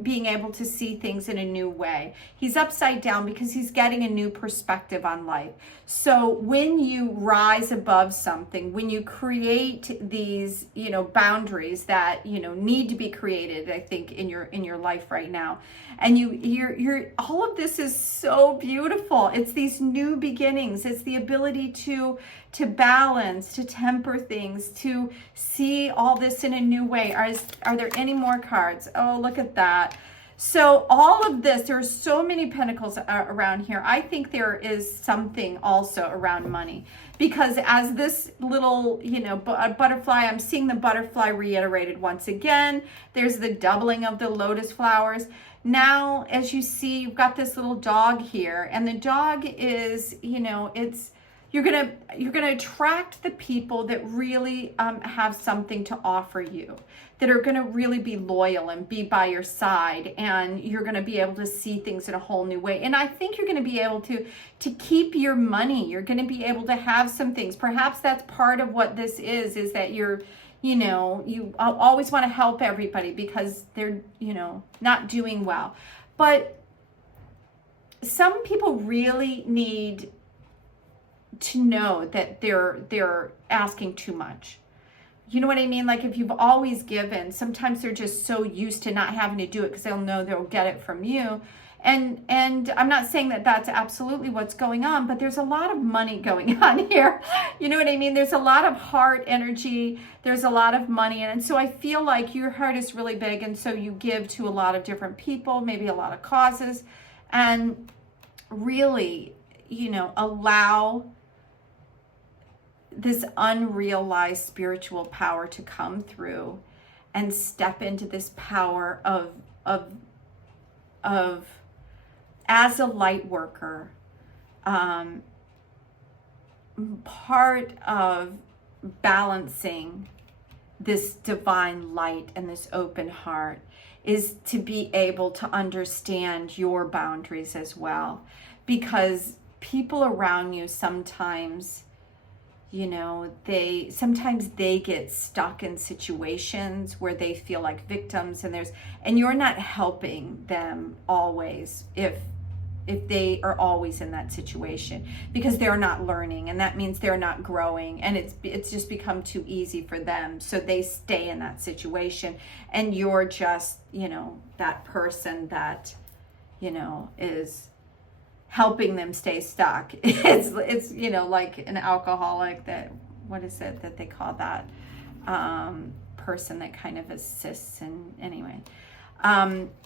being able to see things in a new way. He's upside down because he's getting a new perspective on life. So when you rise above something, when you create these, you know, boundaries that, you know, need to be created, I think in your life right now, and you're all of this is so beautiful. It's these new beginnings. It's the ability to balance, to temper things, to see all this in a new way. Are there any more cards? Oh, look at that. So all of this, there are so many pentacles around here. I think there is something also around money, because as this little, you know, butterfly, I'm seeing the butterfly reiterated once again. There's the doubling of the lotus flowers. Now, as you see, you've got this little dog here, and the dog is, you know, it's, you're gonna attract the people that really have something to offer you, that are gonna really be loyal and be by your side, and you're gonna be able to see things in a whole new way. And I think you're gonna be able to keep your money. You're gonna be able to have some things. Perhaps that's part of what this is that you're, you know, you always want to help everybody because they're, you know, not doing well. But some people really need to know that they're asking too much. you know what I mean? Like if you've always given, sometimes they're just so used to not having to do it because they'll know they'll get it from you. And I'm not saying that that's absolutely what's going on, but there's a lot of money going on here. You know what I mean? There's a lot of heart energy. There's a lot of money. And so I feel like your heart is really big. And so you give to a lot of different people, maybe a lot of causes, and really, you know, allow this unrealized spiritual power to come through and step into this power of as a light worker. Part of balancing this divine light and this open heart is to be able to understand your boundaries as well, because people around you sometimes, you know, sometimes they get stuck in situations where they feel like victims, and you're not helping them always if they are always in that situation, because they're not learning, and that means they're not growing, and it's just become too easy for them, so they stay in that situation, and you're just, you know, that person that, you know, is helping them stay stuck. It's you know, like an alcoholic that, what is it that they call that person that kind of assists, and anyway,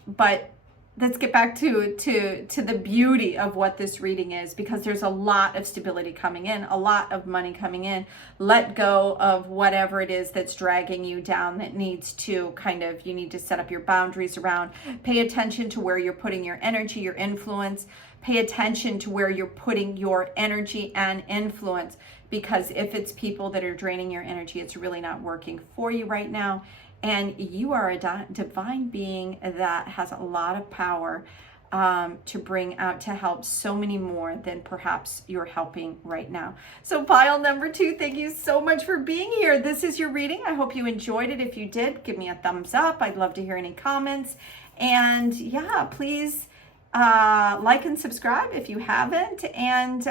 but let's get back to the beauty of what this reading is, because there's a lot of stability coming in, a lot of money coming in. Let go of whatever it is that's dragging you down, that needs to kind of, you need to set up your boundaries around. Pay attention to where you're putting your energy, your influence. Pay attention to where you're putting your energy and influence, because if it's people that are draining your energy, it's really not working for you right now. And you are a divine being that has a lot of power to bring out, to help so many more than perhaps you're helping right now. So pile number 2, thank you so much for being here. This is your reading. I hope you enjoyed it. If you did, give me a thumbs up. I'd love to hear any comments. And yeah, please like and subscribe if you haven't. And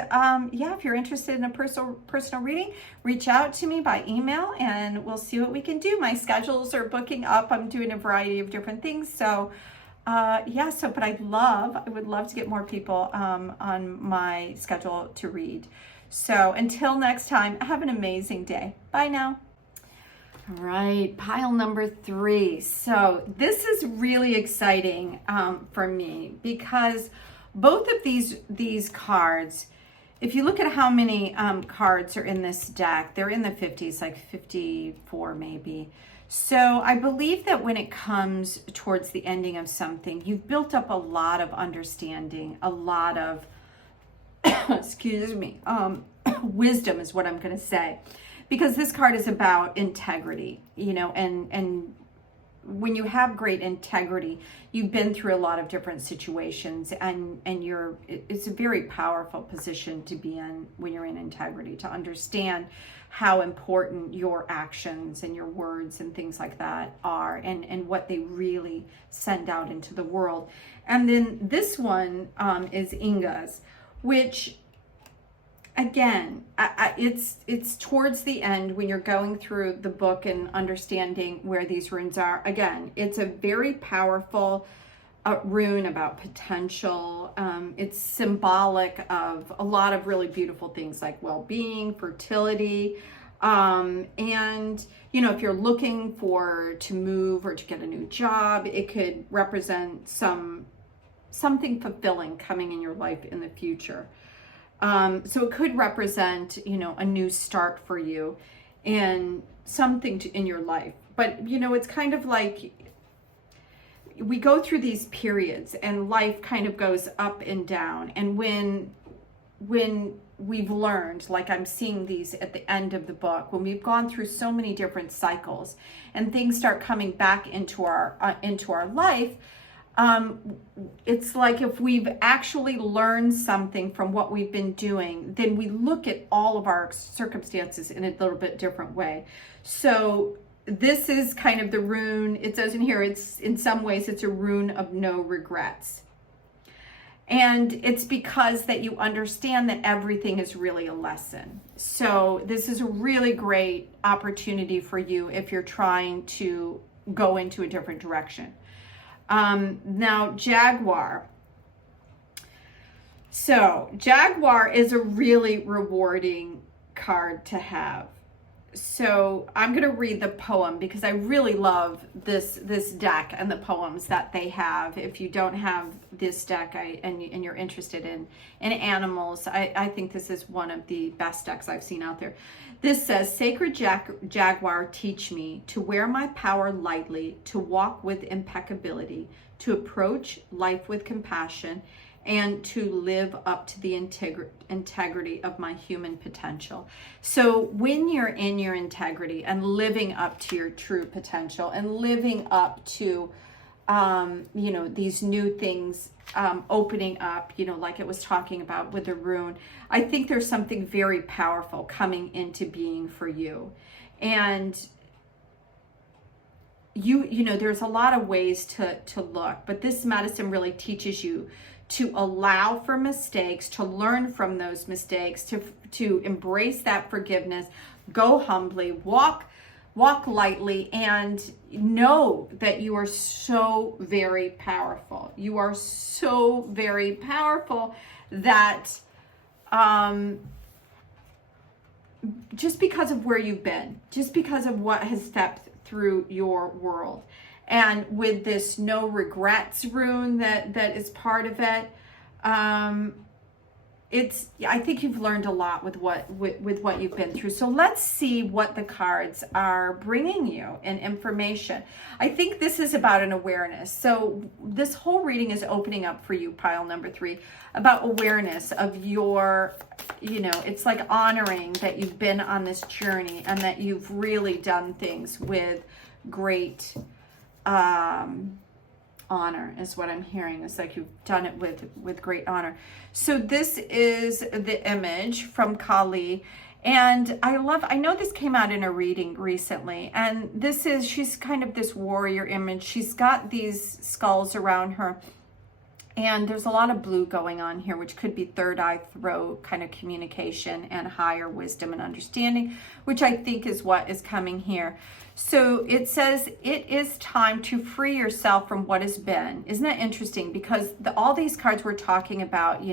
yeah, if you're interested in a personal reading, reach out to me by email and we'll see what we can do. My schedules are booking up. I'm doing a variety of different things. So yeah, but I would love to get more people on my schedule to read. So until next time, have an amazing day. Bye now. All right, pile number 3. So this is really exciting for me, because both of these cards, if you look at how many cards are in this deck, they're in the 50s, like 54 maybe. So I believe that when it comes towards the ending of something, you've built up a lot of understanding, a lot of, excuse me, wisdom is what I'm going to say. Because this card is about integrity, you know, and when you have great integrity, you've been through a lot of different situations, and it's a very powerful position to be in when you're in integrity, to understand how important your actions and your words and things like that are, and what they really send out into the world. And then this one is Inga's, which, again, it's towards the end when you're going through the book and understanding where these runes are. Again, it's a very powerful rune about potential. It's symbolic of a lot of really beautiful things like well-being, fertility, and you know, if you're looking to move or to get a new job, it could represent something fulfilling coming in your life in the future. So it could represent, you know, a new start for you and something in your life. But, you know, it's kind of like we go through these periods and life kind of goes up and down. And when we've learned, like I'm seeing these at the end of the book, when we've gone through so many different cycles and things start coming back into our life, it's like if we've actually learned something from what we've been doing, then we look at all of our circumstances in a little bit different way. So this is kind of the rune. It says in here, it's in some ways it's a rune of no regrets. And it's because that you understand that everything is really a lesson. So this is a really great opportunity for you if you're trying to go into a different direction. Now, Jaguar. So Jaguar is a really rewarding card to have. So I'm going to read the poem because I really love this deck and the poems that they have. If you don't have this deck and you're interested in animals, I think this is one of the best decks I've seen out there. This says, Sacred Jaguar, teach me to wear my power lightly, to walk with impeccability, to approach life with compassion, and to live up to the integrity of my human potential. So when you're in your integrity and living up to your true potential and living up to, these new things opening up, like it was talking about with the rune, I think there's something very powerful coming into being for you. And there's a lot of ways to look, but this medicine really teaches you to allow for mistakes, to learn from those mistakes, to embrace that forgiveness, go humbly, walk lightly, and know that you are so very powerful. You are so very powerful that just because of where you've been, just because of what has stepped through your world. And with this no regrets rune that is part of it, I think you've learned a lot with what you've been through. So let's see what the cards are bringing you in information. I think this is about an awareness. So this whole reading is opening up for you, pile number 3, about awareness of your, it's like honoring that you've been on this journey and that you've really done things with great honor is what I'm hearing. It's like you've done it with great honor. So this is the image from Kali, and I know this came out in a reading recently, and she's kind of this warrior image. She's got these skulls around her, and there's a lot of blue going on here, which could be third eye, throat kind of communication and higher wisdom and understanding, which I think is what is coming here. So it says, it is time to free yourself from what has been. Isn't that interesting? Because all these cards we're talking about,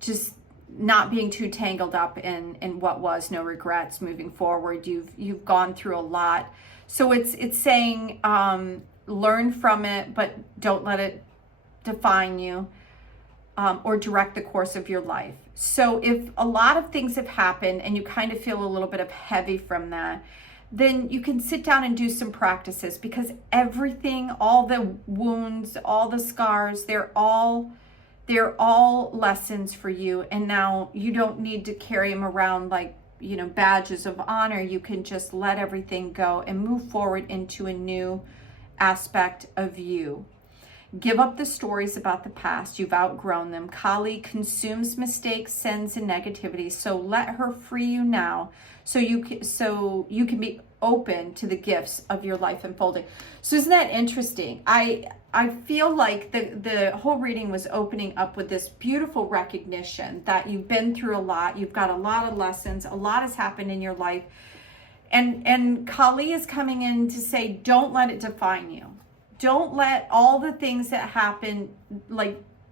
just not being too tangled up in what was, no regrets moving forward. You've gone through a lot. So it's saying, learn from it, but don't let it define you or direct the course of your life. So if a lot of things have happened and you kind of feel a little bit of heavy from that, then you can sit down and do some practices, because everything, all the wounds, all the scars, they're all lessons for you. And now you don't need to carry them around like, badges of honor. You can just let everything go and move forward into a new aspect of you. Give up the stories about the past. You've outgrown them. Kali consumes mistakes, sins, and negativity. So let her free you now, so you can be open to the gifts of your life unfolding. So isn't that interesting? I feel like the whole reading was opening up with this beautiful recognition that you've been through a lot. You've got a lot of lessons. A lot has happened in your life. And Kali is coming in to say, don't let it define you. Don't let all the things that happen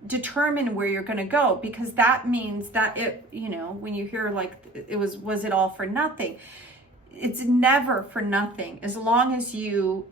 determine where you're going to go, because that means that when you hear was it all for nothing? It's never for nothing, as long as you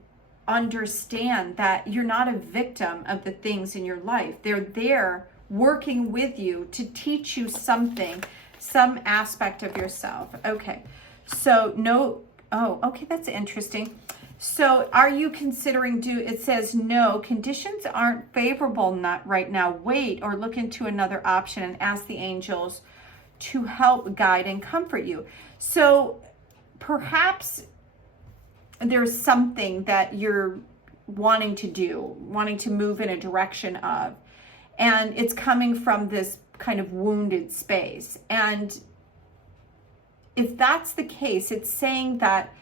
understand that you're not a victim of the things in your life. They're there working with you to teach you something, some aspect of yourself. Okay. So okay, that's interesting. So are you considering it says no, conditions aren't favorable right now. Wait or look into another option and ask the angels to help guide and comfort you. So perhaps there's something that you're wanting to move in a direction of, and it's coming from this kind of wounded space. And if that's the case, it's saying that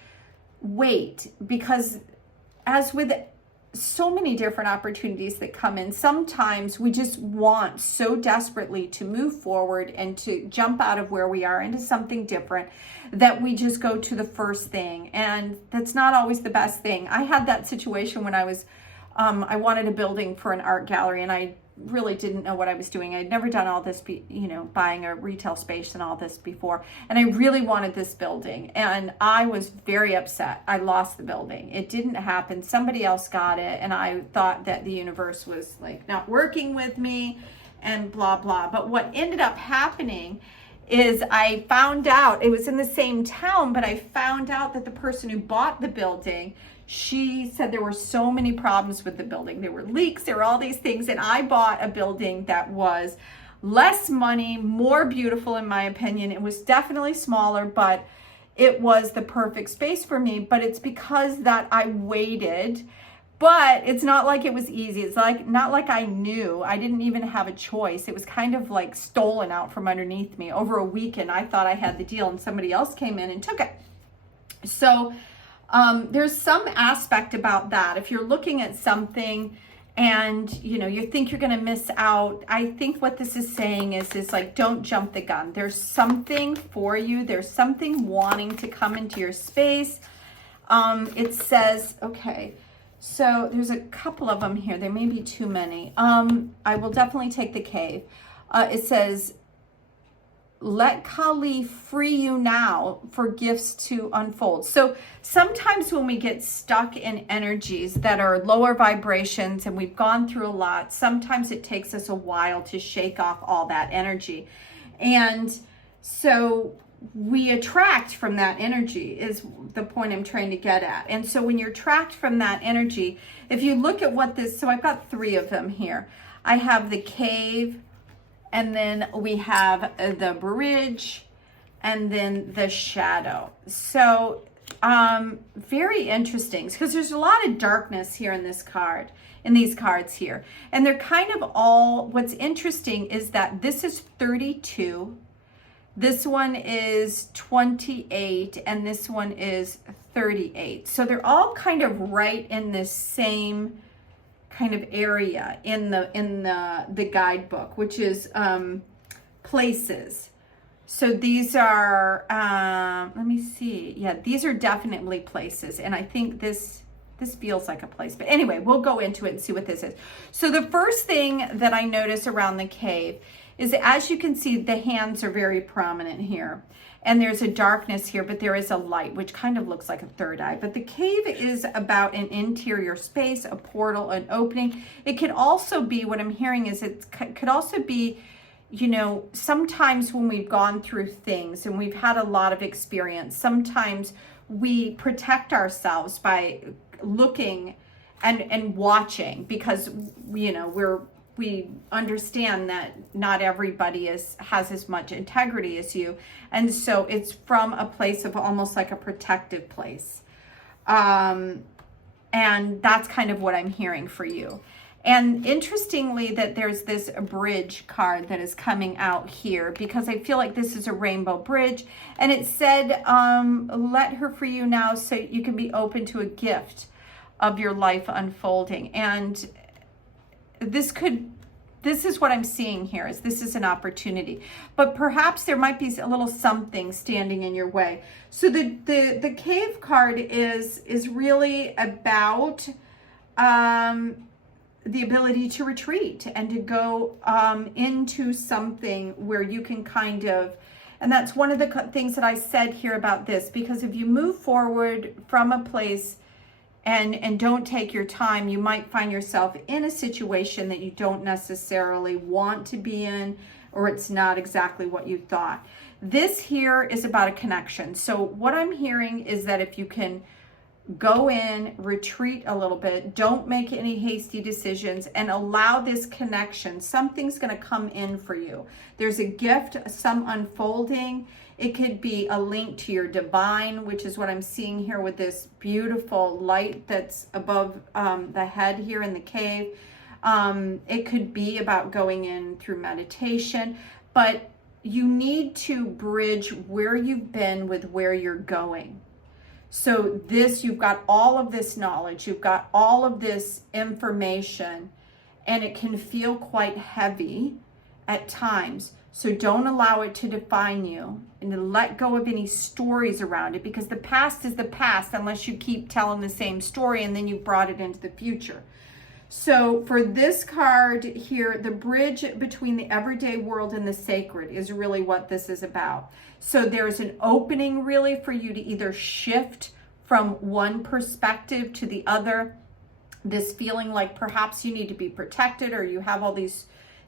wait, because as with so many different opportunities that come in. Sometimes we just want so desperately to move forward and to jump out of where we are into something different that we just go to the first thing. And that's not always the best thing. I had that situation when I was, I wanted a building for an art gallery, and I really didn't know what I was doing. I'd never done all this, buying a retail space and all this before. And I really wanted this building, and I was very upset. I lost the building. It didn't happen. Somebody else got it. And I thought that the universe was like not working with me and blah, blah. But what ended up happening is I found out, it was in the same town, but I found out that the person who bought the building, she said there were so many problems with the building. There were leaks, there were all these things. And I bought a building that was less money, more beautiful in my opinion. It was definitely smaller, but it was the perfect space for me. But it's because that I waited. But it's not like it was easy. It's like not like I knew. I didn't even have a choice. It was kind of like stolen out from underneath me. Over a weekend, I thought I had the deal, and somebody else came in and took it. So there's some aspect about that. If you're looking at something and you think you're going to miss out, I think what this is saying is like, don't jump the gun. There's something for you. There's something wanting to come into your space. It says, okay, so there's a couple of them here. There may be too many. I will definitely take the cave. It says, let Kali free you now for gifts to unfold. So sometimes when we get stuck in energies that are lower vibrations and we've gone through a lot, sometimes it takes us a while to shake off all that energy. And so we attract from that energy is the point I'm trying to get at. And so when you're attract from that energy, if you look at what this, so I've got 3 of them here. I have the cave, and then we have the bridge, and then the shadow. So very interesting, because there's a lot of darkness here in this card, in these cards here. And they're kind of all, what's interesting is that this is 32, this one is 28, and this one is 38. So they're all kind of right in this same kind of area in the guidebook, which is places. So these are let me see, yeah, these are definitely places, and I think this feels like a place, but anyway, we'll go into it and see what this is. So the first thing that I notice around the cave is, as you can see, the hands are very prominent here. And there's a darkness here, but there is a light, which kind of looks like a third eye. But the cave is about an interior space, a portal, an opening. It could also be, what I'm hearing is, it could also be, sometimes when we've gone through things and we've had a lot of experience, sometimes we protect ourselves by looking and watching, because, we understand that not everybody has as much integrity as you. And so it's from a place of almost like a protective place. And that's kind of what I'm hearing for you. And interestingly, that there's this bridge card that is coming out here, because I feel like this is a rainbow bridge. And it said, let her free you now so you can be open to a gift of your life unfolding. And this is what I'm seeing here, is this is an opportunity, but perhaps there might be a little something standing in your way. So the cave card is really about the ability to retreat and to go into something where you can kind of, and that's one of the things that I said here about this, because if you move forward from a place and don't take your time, you might find yourself in a situation that you don't necessarily want to be in, or it's not exactly what you thought. This here is about a connection. So what I'm hearing is that if you can go in, retreat a little bit, don't make any hasty decisions, and allow this connection, something's going to come in for you. There's a gift, some unfolding. It could be a link to your divine, which is what I'm seeing here with this beautiful light that's above the head here in the cave. It could be about going in through meditation, but you need to bridge where you've been with where you're going. So this, you've got all of this knowledge, you've got all of this information, and it can feel quite heavy at times. So don't allow it to define you, and to let go of any stories around it, because the past is the past unless you keep telling the same story and then you brought it into the future. So for this card here, the bridge between the everyday world and the sacred is really what this is about. So there's an opening really for you to either shift from one perspective to the other. This feeling like perhaps you need to be protected, or you have all these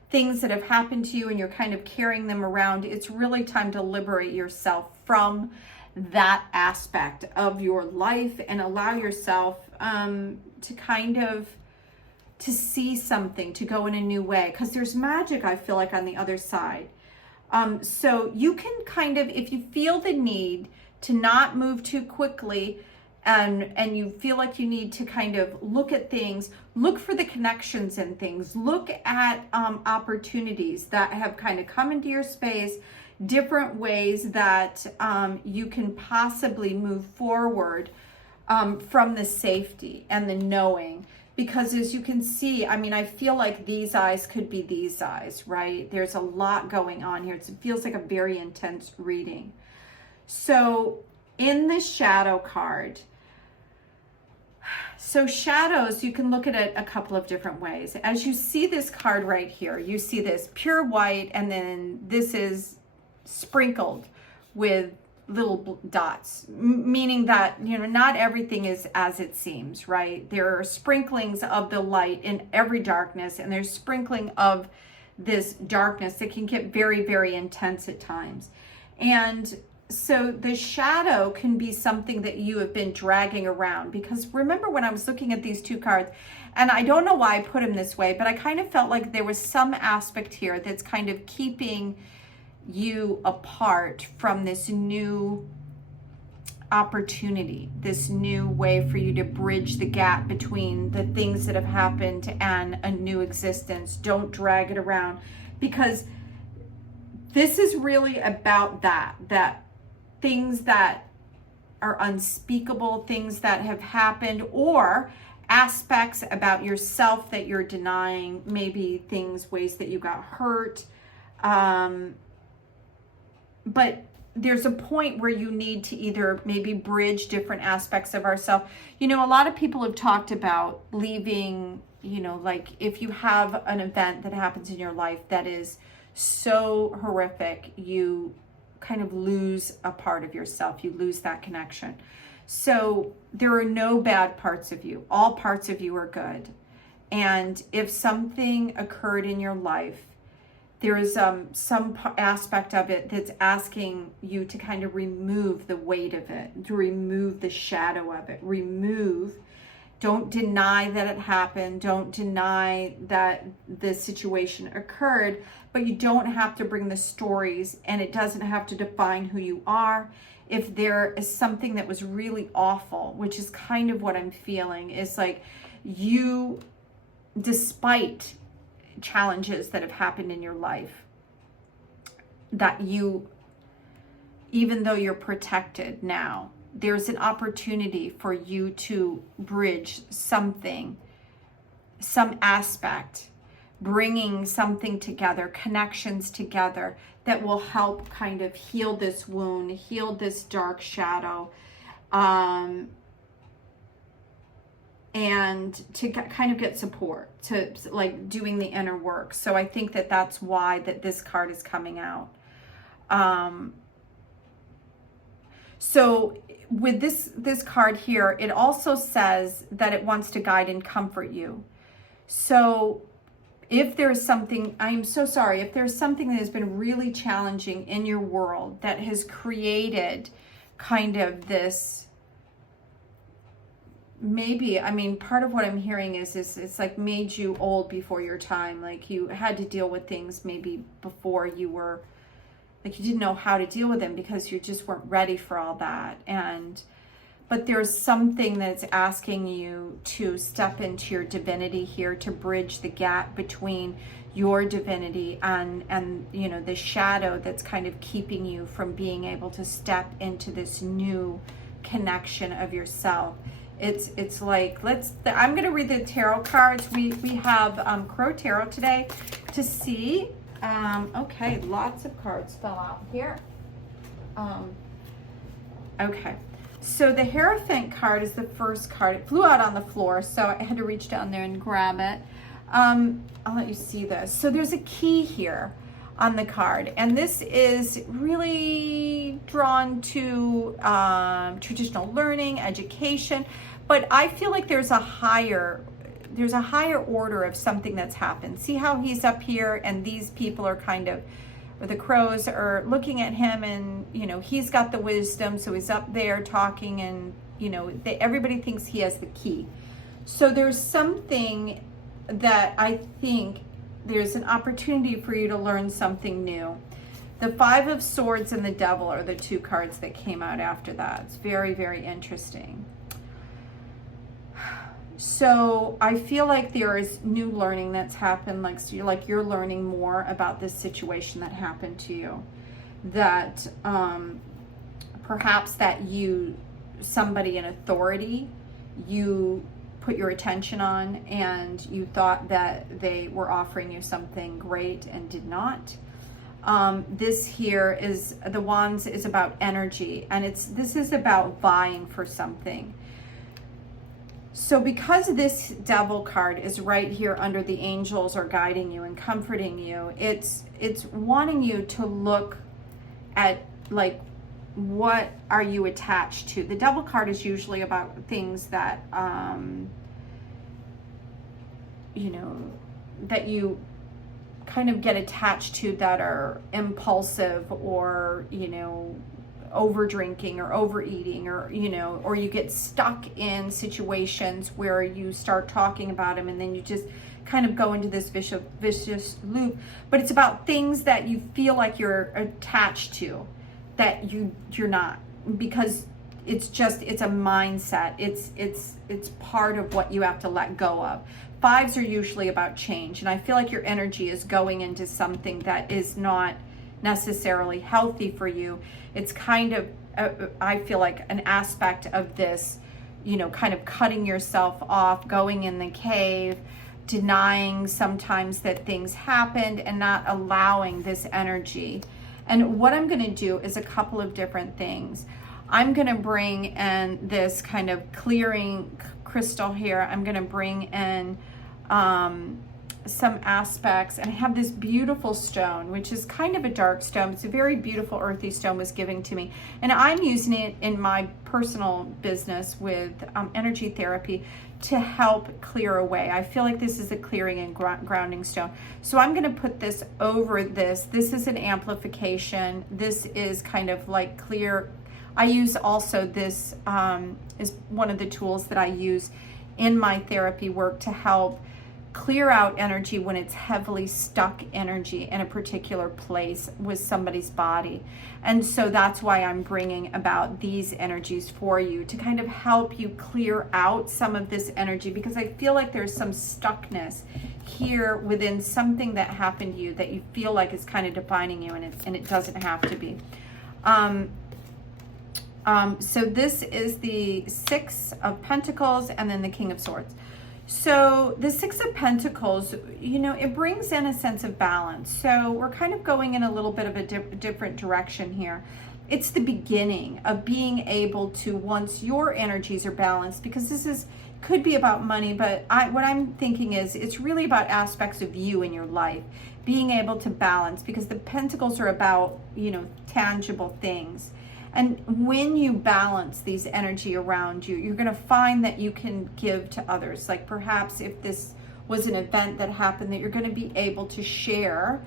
things that have happened to you and you're kind of carrying them around. It's really time to liberate yourself from that aspect of your life and allow yourself to kind of to see something, to go in a new way, because there's magic, I feel like, on the other side. So you can kind of, if you feel the need to not move too quickly, and you feel like you need to kind of look at things, look for the connections in things, look at opportunities that have kind of come into your space, different ways that you can possibly move forward from the safety and the knowing. Because as you can see, I mean, I feel like these eyes could be these eyes, right? There's a lot going on here. It feels like a very intense reading. So in the shadow card, so shadows, you can look at it a couple of different ways. As you see this card right here, you see this pure white, and then this is sprinkled with little dots, meaning that, you know, not everything is as it seems, right? There are sprinklings of the light in every darkness, and there's sprinkling of this darkness that can get very, very intense at times. And so the shadow can be something that you have been dragging around, because remember when I was looking at these two cards, and I don't know why I put them this way, but I kind of felt like there was some aspect here that's kind of keeping you apart from this new opportunity, this new way for you to bridge the gap between the things that have happened and a new existence. Don't drag it around, because this is really about that things that are unspeakable, things that have happened, or aspects about yourself that you're denying, maybe things, ways that you got hurt. But there's a point where you need to either maybe bridge different aspects of ourselves. You know, a lot of people have talked about leaving, you know, like if you have an event that happens in your life that is so horrific, you kind of lose a part of yourself. You lose that connection. So there are no bad parts of you. All parts of you are good. And if something occurred in your life, there is some aspect of it that's asking you to kind of remove the weight of it, to remove the shadow of it, don't deny that it happened, don't deny that the situation occurred, but you don't have to bring the stories, and it doesn't have to define who you are. If there is something that was really awful, which is kind of what I'm feeling, is like you, despite challenges that have happened in your life, that you, even though you're protected now, there's an opportunity for you to bridge something, some aspect, bringing something together, connections together that will help kind of heal this wound, heal this dark shadow, and to kind of get support, to like doing the inner work. So I think that that's why that this card is coming out. So with this card here, it also says that it wants to guide and comfort you. So if there's something, I'm so sorry, if there's something that has been really challenging in your world that has created kind of this, maybe, I mean, part of what I'm hearing is it's like made you old before your time. Like you had to deal with things maybe before you were, like you didn't know how to deal with them because you just weren't ready for all that. But there's something that's asking you to step into your divinity here, to bridge the gap between your divinity and you know, the shadow that's kind of keeping you from being able to step into this new connection of yourself. It's like, I'm going to read the tarot cards. We have Crow Tarot today to see. Okay, lots of cards fell out here. Okay, so the Hierophant card is the first card. It flew out on the floor, so I had to reach down there and grab it. I'll let you see this. So there's a key here on the card, and this is really drawn to traditional learning, education, but I feel like there's a higher order of something that's happened. See how he's up here and these people are kind of, or the crows are looking at him, and you know, he's got the wisdom, so he's up there talking, and you know, everybody thinks he has the key. So there's something that I think there's an opportunity for you to learn something new. The Five of Swords and the Devil are the two cards that came out after that. It's very, very interesting. So I feel like there is new learning that's happened, like you're learning more about this situation that happened to you, that perhaps that somebody in authority, you put your attention on, and you thought that they were offering you something great and did not. This here is the Wands is about energy, and this is about vying for something. So because this Devil card is right here under the angels are guiding you and comforting you, it's wanting you to look at, like, what are you attached to? The Devil card is usually about things that, you know, that you kind of get attached to, that are impulsive, or, you know, over drinking or overeating, or, you know, or you get stuck in situations where you start talking about them and then you just kind of go into this vicious loop. But it's about things that you feel like you're attached to, that you're not, because it's a mindset. It's part of what you have to let go of. Fives are usually about change, and I feel like your energy is going into something that is not necessarily healthy for you. It's kind of, I feel like, an aspect of this, you know, kind of cutting yourself off, going in the cave, denying sometimes that things happened, and not allowing this energy. And what I'm going to do is a couple of different things. I'm going to bring in this kind of clearing crystal here. I'm going to bring in some aspects, and I have this beautiful stone, which is kind of a dark stone. It's a very beautiful earthy stone, was given to me, and I'm using it in my personal business with energy therapy to help clear away. I feel like this is a clearing and grounding stone. So I'm going to put this over this. This is an amplification. This is kind of like clear. I use also this is one of the tools that I use in my therapy work to help clear out energy when it's heavily stuck energy in a particular place with somebody's body. And so that's why I'm bringing about these energies for you, to kind of help you clear out some of this energy, because I feel like there's some stuckness here within something that happened to you that you feel like is kind of defining you, and it doesn't have to be. So this is the Six of Pentacles and then the King of Swords. So the Six of Pentacles, you know, it brings in a sense of balance. So we're kind of going in a little bit of a different direction here. It's the beginning of being able to, once your energies are balanced, because this could be about money, but what I'm thinking is it's really about aspects of you in your life, being able to balance, because the Pentacles are about, you know, tangible things. And when you balance these energy around you, you're going to find that you can give to others. Like perhaps if this was an event that happened, that you're going to be able to share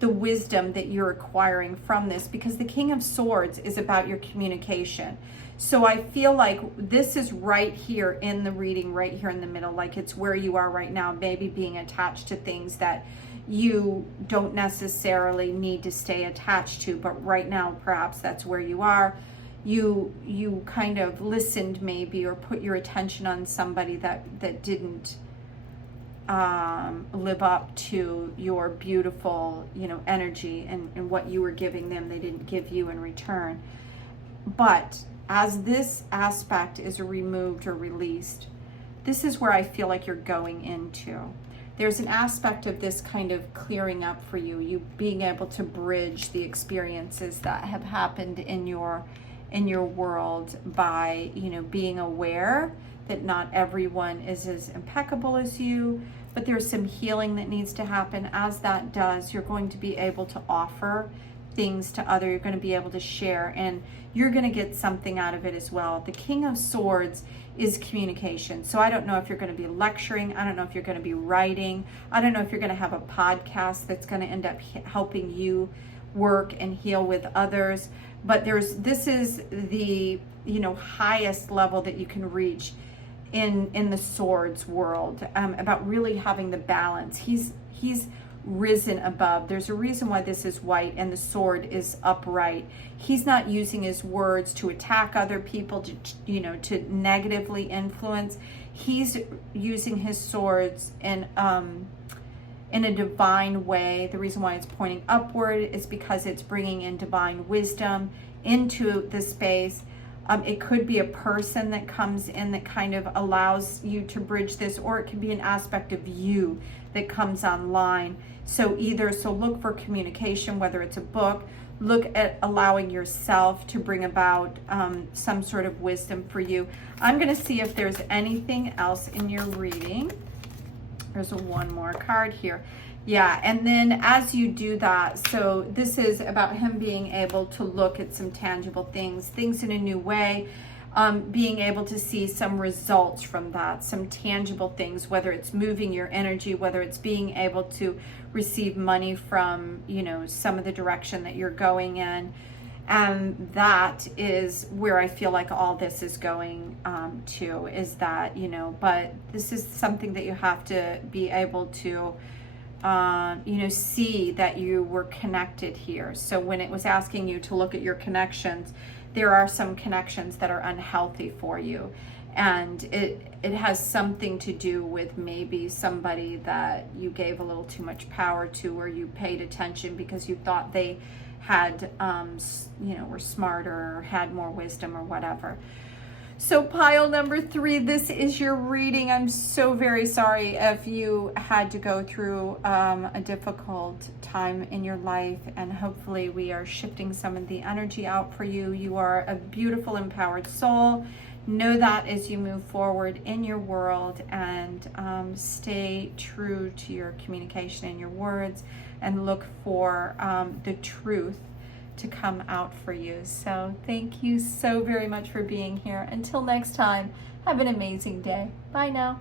the wisdom that you're acquiring from this, because the King of Swords is about your communication. So I feel like this is right here in the reading, right here in the middle, like it's where you are right now, maybe being attached to things that you don't necessarily need to stay attached to, but right now perhaps that's where you are. You kind of listened maybe, or put your attention on somebody that didn't live up to your beautiful, you know, energy and what you were giving them. They didn't give you in return. But as this aspect is removed or released, this is where I feel like you're going into. There's an aspect of this kind of clearing up for you, you being able to bridge the experiences that have happened in your world by, you know, being aware that not everyone is as impeccable as you, but there's some healing that needs to happen. As that does, you're going to be able to offer things to others, you're going to be able to share, and you're going to get something out of it as well. The King of Swords is communication. So I don't know if you're going to be lecturing, I don't know if you're going to be writing, I don't know if you're going to have a podcast that's going to end up helping you work and heal with others, but this is the, you know, highest level that you can reach in the swords world, about really having the balance. He's risen above. There's a reason why this is white and the sword is upright. He's not using his words to attack other people, to, you know, to negatively influence. He's using his swords in a divine way. The reason why it's pointing upward is because it's bringing in divine wisdom into the space. It could be a person that comes in that kind of allows you to bridge this, or it could be an aspect of you that comes online. So look for communication, whether it's a book, look at allowing yourself to bring about some sort of wisdom for you. I'm going to see if there's anything else in your reading. There's one more card here. Yeah, and then as you do that, so this is about him being able to look at some tangible things in a new way, being able to see some results from that, some tangible things, whether it's moving your energy, whether it's being able to receive money from, you know, some of the direction that you're going in. And that is where I feel like all this is going to, is that, you know, but this is something that you have to be able to you know, see that you were connected here. So when it was asking you to look at your connections, there are some connections that are unhealthy for you, and it has something to do with maybe somebody that you gave a little too much power to, or you paid attention because you thought they had you know, were smarter or had more wisdom or whatever. So pile number 3, this is your reading. I'm so very sorry if you had to go through a difficult time in your life, and hopefully we are shifting some of the energy out for you. You are a beautiful, empowered soul. Know that as you move forward in your world, and stay true to your communication and your words, and look for the truth to come out for you. So thank you so very much for being here. Until next time, have an amazing day. Bye now.